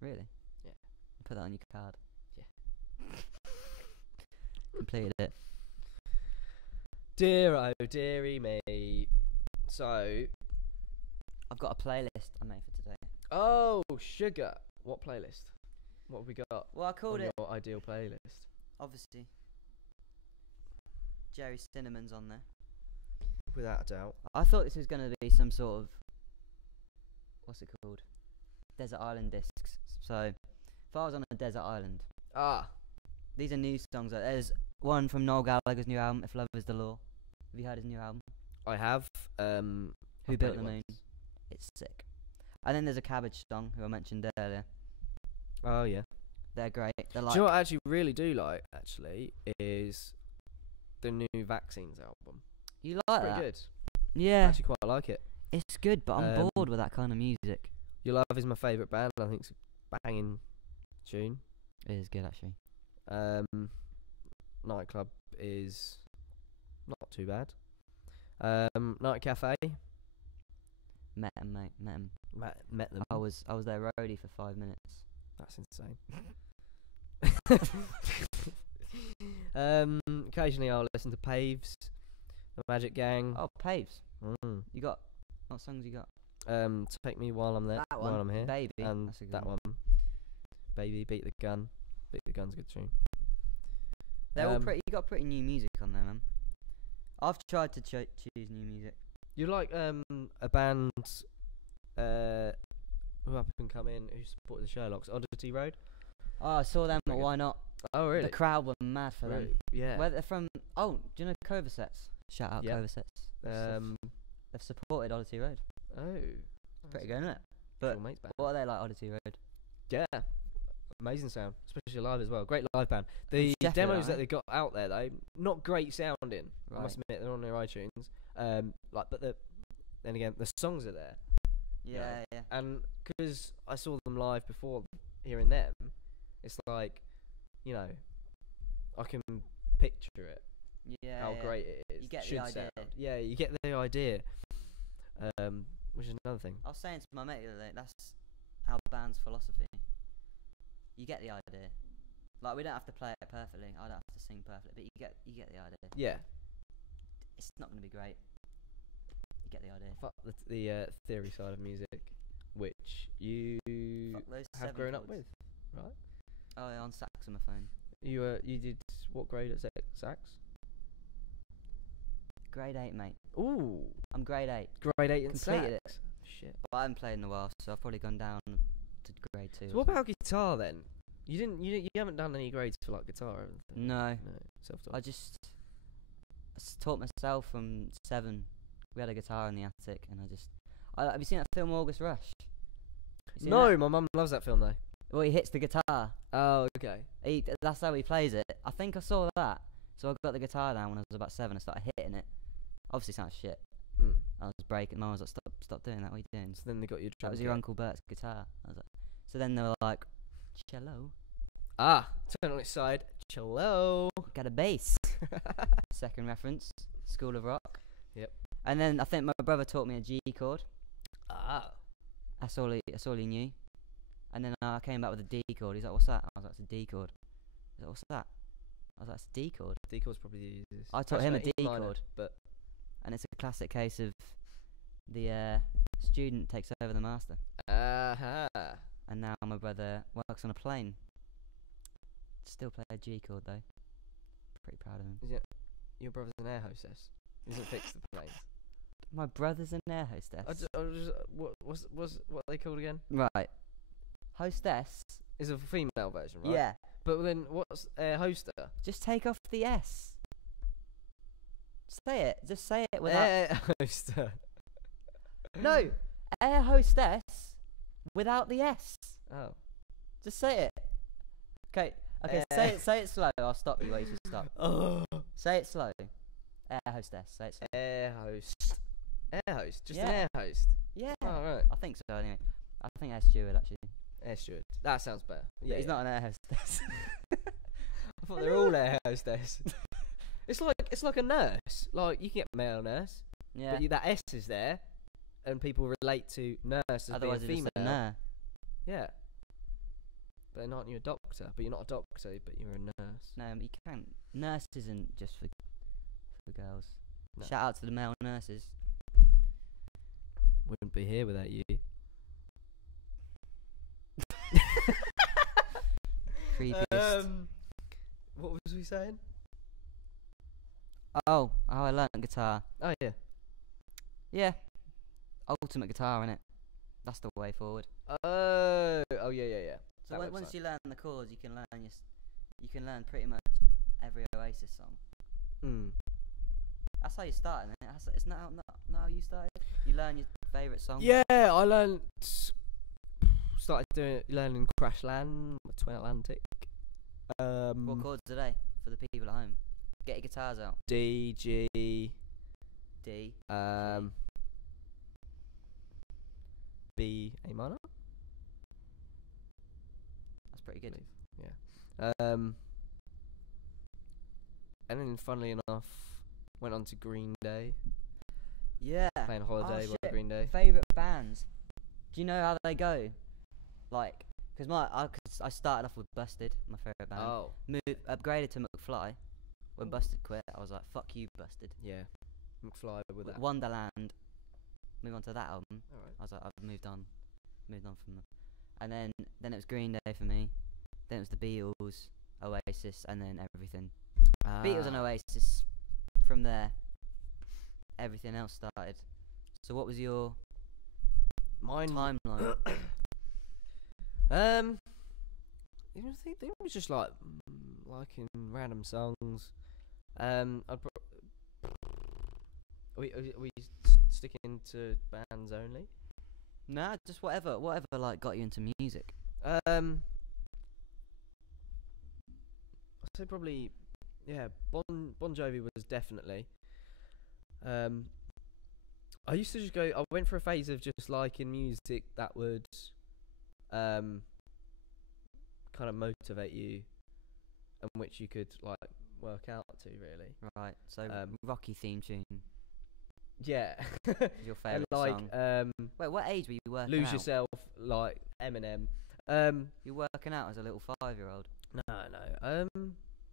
Really? Yeah. Put that on your card. Yeah. Completed it. Dear oh dearie me. So I've got a playlist I made for today. oh sugar. What playlist? What have we got? Well, I called on it, your ideal playlist? obviously, Jerry Cinnamon's on there. Without a doubt. I thought this was going to be some sort of, what's it called? Desert Island discs. So, if I was on a desert island, Ah. these are new songs. There's one from Noel Gallagher's new album, If Love Is the Law. Have you heard his new album? I have. Who I've Built heard the it Moon? once. It's sick. And then there's a Cabbage song, who I mentioned earlier. Oh yeah. They're great. They're Do like, you know what I actually really do like? Actually, is the new Vaccines album. you like Pretty that? good. I Yeah, actually quite like it. it's good, but I'm bored with that kind of music. Your Love is my favourite band. I think it's a banging tune. It is good actually. Nightclub is not too bad. Night Cafe. Met 'em, mate. Met 'em. Met them. I was their roadie for 5 minutes. That's insane. Occasionally I'll listen to Paves, the Magic Gang. Oh, Paves. You got what songs you got? Take Me While I'm There. That one, While I'm Here. Baby. And That's a good that one. Baby, Beat the Gun. Beat the Gun's a good tune. They're all pretty. You got pretty new music on there, man. I've tried to choose new music. You like a band who up and come in who supported the Sherlocks, Oddity Road? Oh, I saw them, but Pretty why not? Oh really? The crowd were mad for them. Really? Yeah. Where they're from? Oh, do you know Coversets? Shout out Yeah. Coversets. They've supported Oddity Road. Oh. Pretty good, isn't it? But Cool mates band. what are they like, Oddity Road? Yeah. Amazing sound, especially live as well. Great live band. The Definitely demos that right. they got out there though, not great sounding. I Right. must admit, they're on their iTunes. But then again, the songs are there. Yeah, yeah. And because I saw them live before hearing them, it's like, you know, I can picture it, Yeah. how yeah. great it is. You get the should idea. sound. Yeah, you get the idea. Which is another thing. I was saying to my mate the other day, that's our band's philosophy. You get the idea. Like, we don't have to play it perfectly. I don't have to sing perfectly, but you get the idea. Yeah. It's not going to be great. You get the idea. Fuck the theory side of music, which you Fuck those have grown up seven with, right? Oh, yeah, on saxophone. You did what grade at sax? Grade 8, mate. Ooh, I'm grade 8. grade 8 in Completed sax. Shit. But I haven't played in a while, so I've probably gone down to grade 2. So what about guitar then? You haven't done any grades for like guitar or anything? No. No, self-taught. I just taught myself from 7. We had a guitar in the attic, and have you seen that film August Rush? You seen No, that? my mum loves that film though. Well, he hits the guitar. Oh, okay. That's how he plays it. I think I saw that. So I got the guitar down when I was about 7 and started hitting it. Obviously sounds shit. Mm. I was breaking. Mum was like, stop doing that. What are you doing? So then they got you. That was your Uncle Bert's guitar. I was like, so then they were like, cello. Turn on its side. Cello. Got a bass. Second reference. School of Rock. Yep. And then I think my brother taught me a G chord. That's That's all he knew. And then I came back with a D chord. He's like, what's that? I was like, it's a D chord. He's like, what's that? I was like, it's a D chord. D chord's probably the easiest. I taught him a Actually, D E minor, chord. but And it's a classic case of the student takes over the master. And now my brother works on a plane. Still play a G chord though. Pretty proud of him. Is it your brother's an air hostess? He doesn't fix the planes. My brother's an air hostess. What's what are they called again? Right. Hostess. Is a female version, right? Yeah. But then what's air hoster? Just take off the S. Say it. Just say it without. Air hoster. No. Air hostess without the S. Oh. Just say it. Okay. Okay. Say it slow. I'll stop you where you should stop. Oh. Say it slow. Air hostess. Say it slow. Air host. Air host. Just an Yeah. air host. Yeah. Oh right. I think so. Anyway. I think air steward actually. Air steward. That sounds better. Yeah. He's not an air hostess. I thought they're all air hostess. It's like a nurse. Like you can get male nurse, Yeah. but that S is there, and people relate to nurse as Otherwise, being it's female. just a Yeah. But not you're a doctor, but you're not a doctor, but you're a nurse. No, you can't. Nurse isn't just for girls. No. Shout out to the male nurses. Wouldn't be here without you. Creepiest. What was we saying? Oh, how I learnt guitar. Oh yeah. Yeah. Ultimate guitar, innit? That's the way forward. Oh yeah. So That once website. you learn the chords, you can learn pretty much every Oasis song. Mm. That's how you start, isn't it? Isn't that not how you started? You learn your favourite song. Yeah, I started learning Crash Land, Twin Atlantic. What chords are they for the people at home? Get your guitars out. D, G, D. B A minor. That's pretty good. Yeah. And then funnily enough, went on to Green Day. Yeah. Playing Holiday by Green Day. Favorite bands. Do you know how they go? Like, because I started off with Busted, my favorite band. Oh. Upgraded to McFly. When Busted quit, I was like, "Fuck you, Busted." Yeah. McFly with that. Wonderland. Move on to that album. Alright. I was like, I've moved on from them. And then it was Green Day for me. Then it was the Beatles, Oasis, and then everything. Beatles and Oasis. From there, everything else started. So what was your timeline? It was just like liking random songs. Are we sticking to bands only? Nah, just whatever like got you into music. I'd say probably, yeah, Bon Jovi was definitely. I used to just go. I went for a phase of just liking music that would, kind of motivate you, and which you could like work out to really. Right. So Rocky theme tune. Yeah. Your favourite song. Wait, what age were you working Lose out? Yourself, like Eminem. You working out as a little 5-year-old?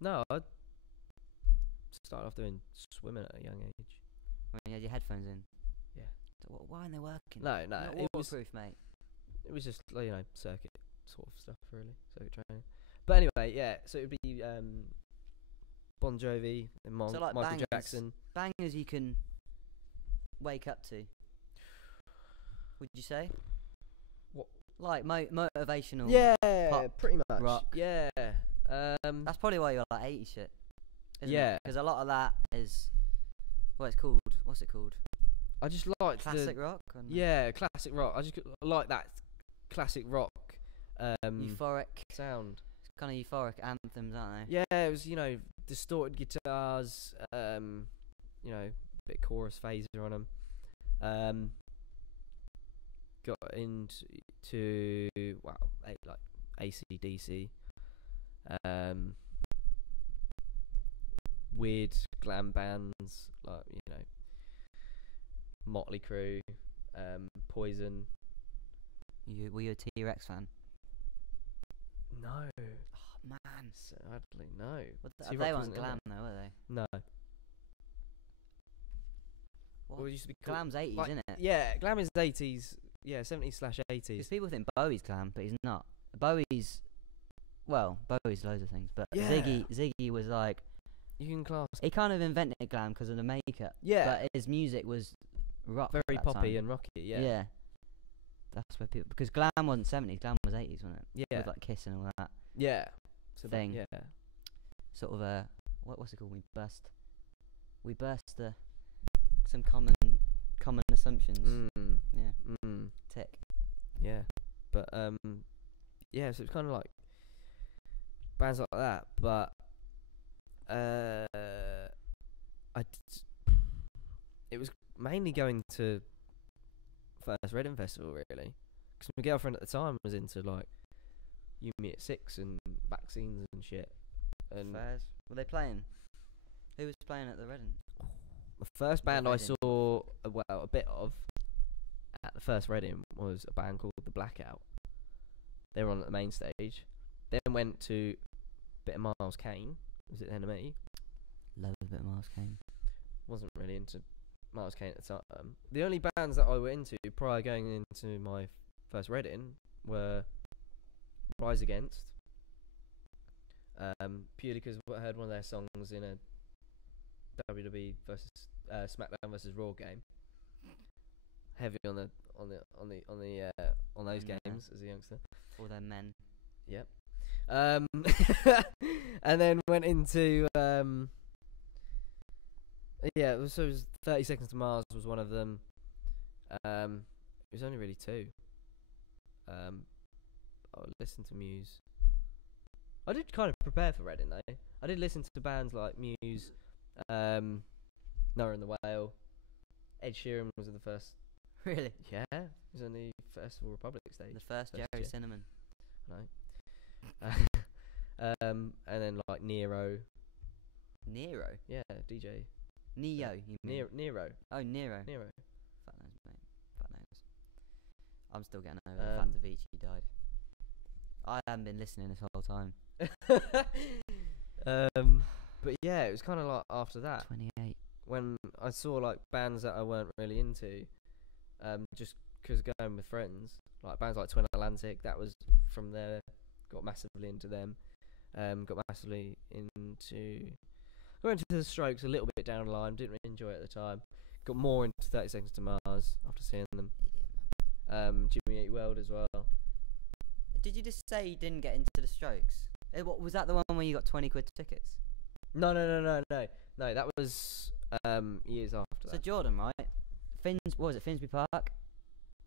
No. I started off doing swimming at a young age. When you had your headphones in? Yeah. So why aren't they working? No. Not It was waterproof, mate. It was just circuit sort of stuff really, circuit training. But anyway, yeah. So it'd be Bon Jovi and So like Michael Jackson. Bangers you can wake up to. Would you say? What? Like motivational. Yeah, pop, pretty much. rock. Yeah. That's probably why you're like 80 shit. Yeah. Because a lot of that is. What's it called? I just like classic rock. Yeah, classic rock. I just like that classic rock. Euphoric sound. It's kind of euphoric anthems, aren't they? Yeah, it was distorted guitars. Bit chorus phaser on them. Got into like AC/DC. Weird glam bands like Motley Crue, Poison. Were you a T-Rex fan? No. Oh man, sadly no. They weren't glam though, were they? No. What? Well, it used to be Glam's 80s, like, isn't it? Yeah, glam is 80s. Yeah, 70s/80s. Because people think Bowie's glam, but he's not. Bowie's loads of things, but Yeah. Ziggy was like. You can class. He kind of invented glam because of the makeup. Yeah. But his music was rock. Very at that poppy time. and rocky. Yeah. Yeah. That's where people, because glam wasn't 70s, glam was 80s, wasn't it? Yeah. With like Kiss and all that Yeah. So thing. Yeah. Sort of what's it called? We burst some common assumptions. Yeah. Tick. Yeah. But yeah. So it's kind of like bands like that, but it was mainly going to First Reading Festival really, because my girlfriend at the time was into like You Me at 6 and Vaccines and shit. And Fairs. Were they playing? Who was playing at the Reading? the first band I Reading. saw a bit of at the first Reading was a band called The Blackout. They were on at the main stage. Then went to a bit of Miles Kane. Was it Enemy? Love a bit of Miles Kane. Wasn't really into Miles Kane at the time. The only bands that I were into prior going into my first Reading were Rise Against. Purely because I heard one of their songs in a WWE versus SmackDown versus Raw game. Heavy on those games as a youngster. All their men. Yep. And then went into it was 30 Seconds to Mars was one of them. It was only really two. I would listen to Muse. I did kind of prepare for Reading though. I did listen to bands like Muse, Noah and the Whale, Ed Sheeran was at the first. Really? Yeah, he was on the Festival Republic stage. The first Jerry year. Cinnamon. No. And then like Nero. Nero? Yeah, DJ. Neo, you mean? Nero. Oh, Nero. Nero. Fat knows, mate. Fat knows. I'm still getting over the fact Avicii died. I haven't been listening this whole time. But yeah, it was kind of like after that 28. when I saw like bands that I weren't really into, just 'cause going with friends, like bands like Twin Atlantic, that was from there. Got massively into them. Got massively got into the Strokes a little bit down the line. Didn't really enjoy it at the time. Got more into 30 Seconds to Mars after seeing them. Jimmy Eat World as well. Did you just say you didn't get into the Strokes? What was that, the one where you got 20 quid tickets? No. That was years after So that. Jordan, right? What was it, Finsbury Park?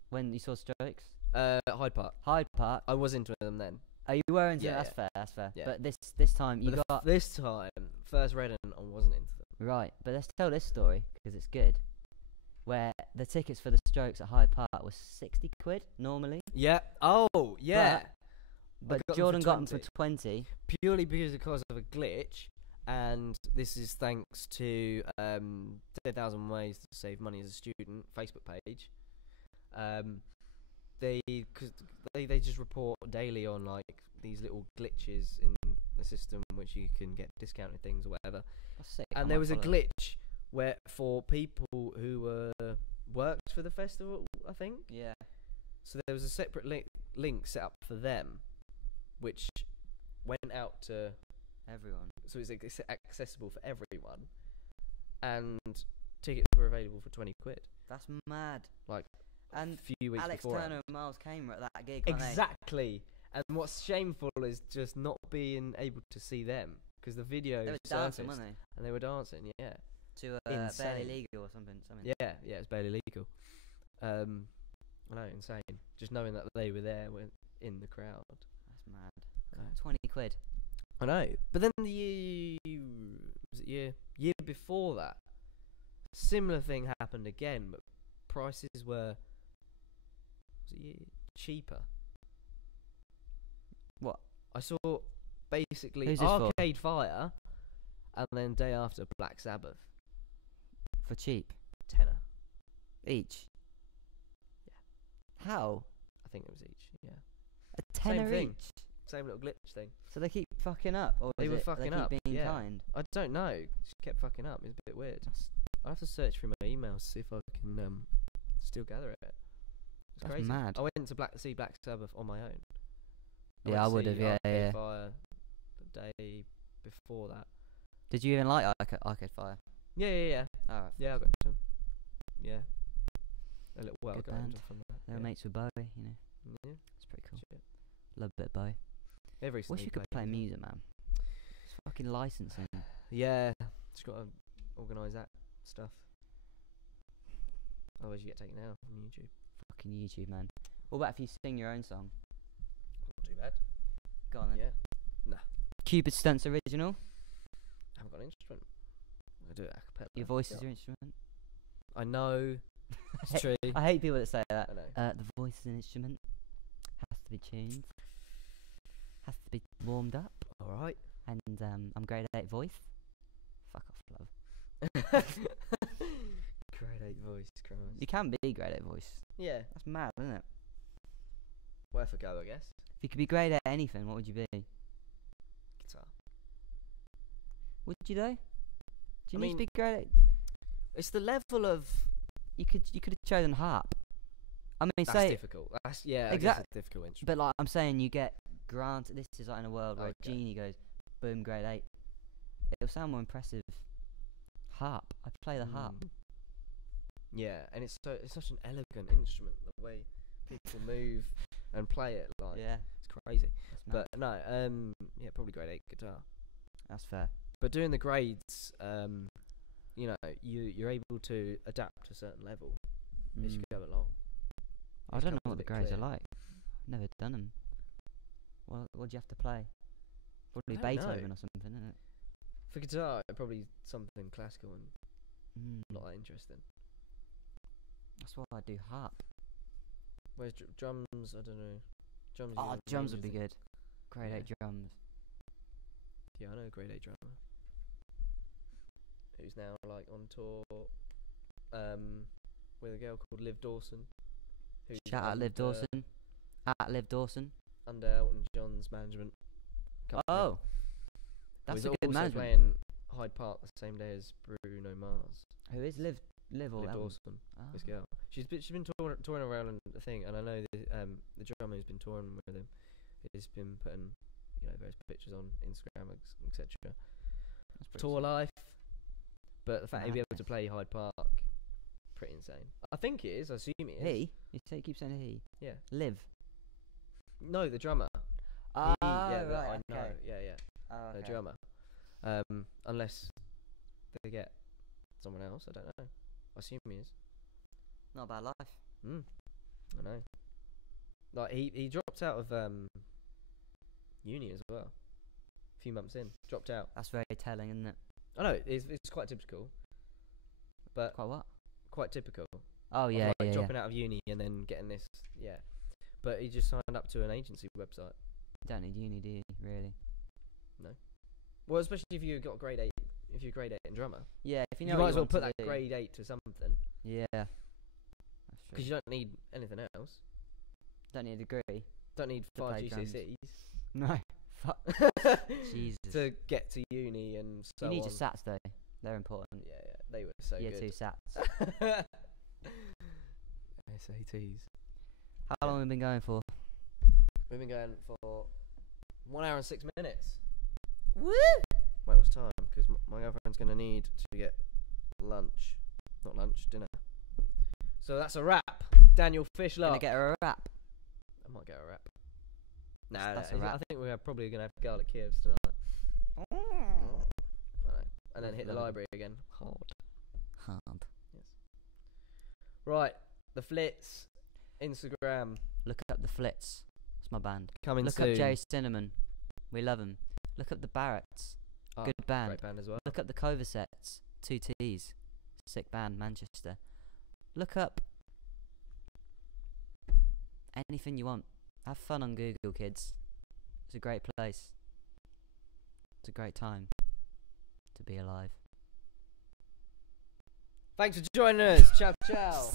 When you saw Strokes? Hyde Park. Hyde Park. I was into them then. Oh, you were into Yeah, it? That's fair. Yeah. But this time you got... This time, first Redden, I wasn't into them. Right, but let's tell this story, because it's good. Where the tickets for the Strokes at Hyde Park was 60 quid, normally. Yeah. Oh, yeah. But Jordan got them for 20. Purely because of a glitch, and this is thanks to 10,000 Ways to Save Money as a Student Facebook page. They just report daily on like these little glitches in the system which you can get discounted things or whatever. That's sick. And there was a glitch where for people who worked for the festival, I think. Yeah. So there was a separate link set up for them, which went out to everyone. So it's accessible for everyone, and tickets were available for 20 quid. That's mad. Like and a few weeks Alex before. Turner and Miles came at that gig. Exactly. And what's shameful is just not being able to see them, because the video they were dancing, weren't they? And they were dancing, yeah. To Barely Legal or something. Yeah, it's Barely Legal. I know, insane. Just knowing that they were there in the crowd. That's mad. 20 quid. I know. But then the year before that, similar thing happened again, but prices were cheaper. What? I saw basically Who's this Arcade Fire, and then day after Black Sabbath for cheap. tenner Each. Yeah. How? I think it was each. Yeah. A tenner thing. each. Same little glitch thing. So they keep fucking up, or They is were it fucking they keep up, being yeah. kind? I don't know. She kept fucking up. It's a bit weird. I'll have to search through my emails to see if I can still gather it. It's That's crazy. mad. I went to see Black Sabbath on my own. Yeah, I would have. Yeah, Arcade yeah. Fire the day before that. Did you even like Arcade Fire? Yeah. Alright. Yeah, I got into them. Yeah. A little while Good ago. band. From that. They were yeah. mates with Bowie, you know. Yeah. It's pretty cool. Shit. Love a bit of Bowie. They've recently Wish you could played play as well. music, man. It's fucking licensing. Yeah. Just got to organise that stuff. Otherwise you get taken out on YouTube. Fucking YouTube, man. What about if you sing your own song? Not too bad. Go on then. Yeah. Cupid Stunts original. I haven't got an instrument. I do it a cappella. Your voice is your instrument. I know. It's true. I hate people that say that. I know. The voice is an instrument. Has to be tuned. Has to be warmed up. Alright. And I'm grade 8 voice. Fuck off, love. Grade 8 voice, Christ. You can be grade 8 voice. Yeah. That's mad, isn't it? Worth a go, I guess. If you could be grade 8 anything, what would you be? Guitar. Would you though? Do you I need mean, to be grade 8? It's the level of... You could have chosen harp. I mean, That's say difficult. That's, yeah, Exact- I guess it's a difficult instrument. But like I'm saying, you get granted. This is like in a world where Okay. a genie goes, boom, grade 8. It'll sound more impressive. Harp. I'd play the harp. Yeah, and it's such an elegant instrument. The way people move and play it, like Yeah, it's crazy. that's mad. But no, yeah, probably grade 8 guitar. That's fair. But doing the grades, you know, you're able to adapt to a certain level as you go along. I It don't know comes a what the bit grades clear. are like. I've never done them. What do you have to play? Probably I don't know. Beethoven or something, isn't it? For guitar, probably something classical and Mm. not that interesting. That's why I do harp. Where's drums? I don't know. Drums. Oh, you drums would mainly be think- good. Grade Yeah. 8 drums. Yeah, I know a grade 8 drummer who's now like on tour with a girl called Liv Dawson. Who's Shout out Liv Dawson. At Liv Dawson. under Elton John's management company. Oh, that's was a good also management. playing Hyde Park the same day as Bruno Mars. Who is Liv? Liv or Liv Elton? Dawson, Ah. this girl. She's been touring around the thing, and I know the drummer who's been touring with him has been putting various pictures on Instagram, etc. That's pretty Tour sick. life, but the fact he'd be able to Madness. play Hyde Park, pretty insane. I think it is. I assume it is. He? You keep saying he. Yeah. Liv. No, the drummer. Ah, yeah, right. I know. Okay. Yeah. Oh, The okay. drummer. Unless they get someone else, I don't know. I assume he is. Not a bad life. I know. Like he dropped out of uni as well. A few months in, dropped out. That's very telling, isn't it? I know it's quite typical, but Quite what? quite typical. Oh of, yeah, like, yeah, dropping out of uni and then getting this. Yeah, but he just signed up to an agency website. You don't need uni, do you? Really? Well, especially if you got grade 8. If you're grade 8 in drummer, Yeah. If you you know, might what as well want put to that do. grade 8 to something, Yeah. That's true. because you don't need anything else. Don't need a degree. Don't need To 5 play drums. GCSEs No. Fuck. Jesus. to get to uni and so you need on. your sats though. They're important. Yeah, they were so Year good. 2 sats. SATs. How long have we been going for? We've been going for 1 hour and 6 minutes. Woo! Wait, what's time? Because my girlfriend's going to need to get lunch. Not lunch, dinner. So that's a wrap. Daniel Gonna Fishlock. get her a wrap. I might get a wrap. Nah, That's a wrap. I think we're probably going to have garlic Kievs tonight. I know. And then That's hit the lovely. library again. Hard. Yes. Right. The Flits. Instagram. Look up the Flits. It's my band. Coming Look soon. up Jay Cinnamon. We love him. Look up the Barretts. Oh, Good band. Great band as well. Look up the Covasets. 2 T's. Sick band, Manchester. Look up anything you want. Have fun on Google, kids. It's a great place. It's a great time to be alive. Thanks for joining us. Ciao, ciao.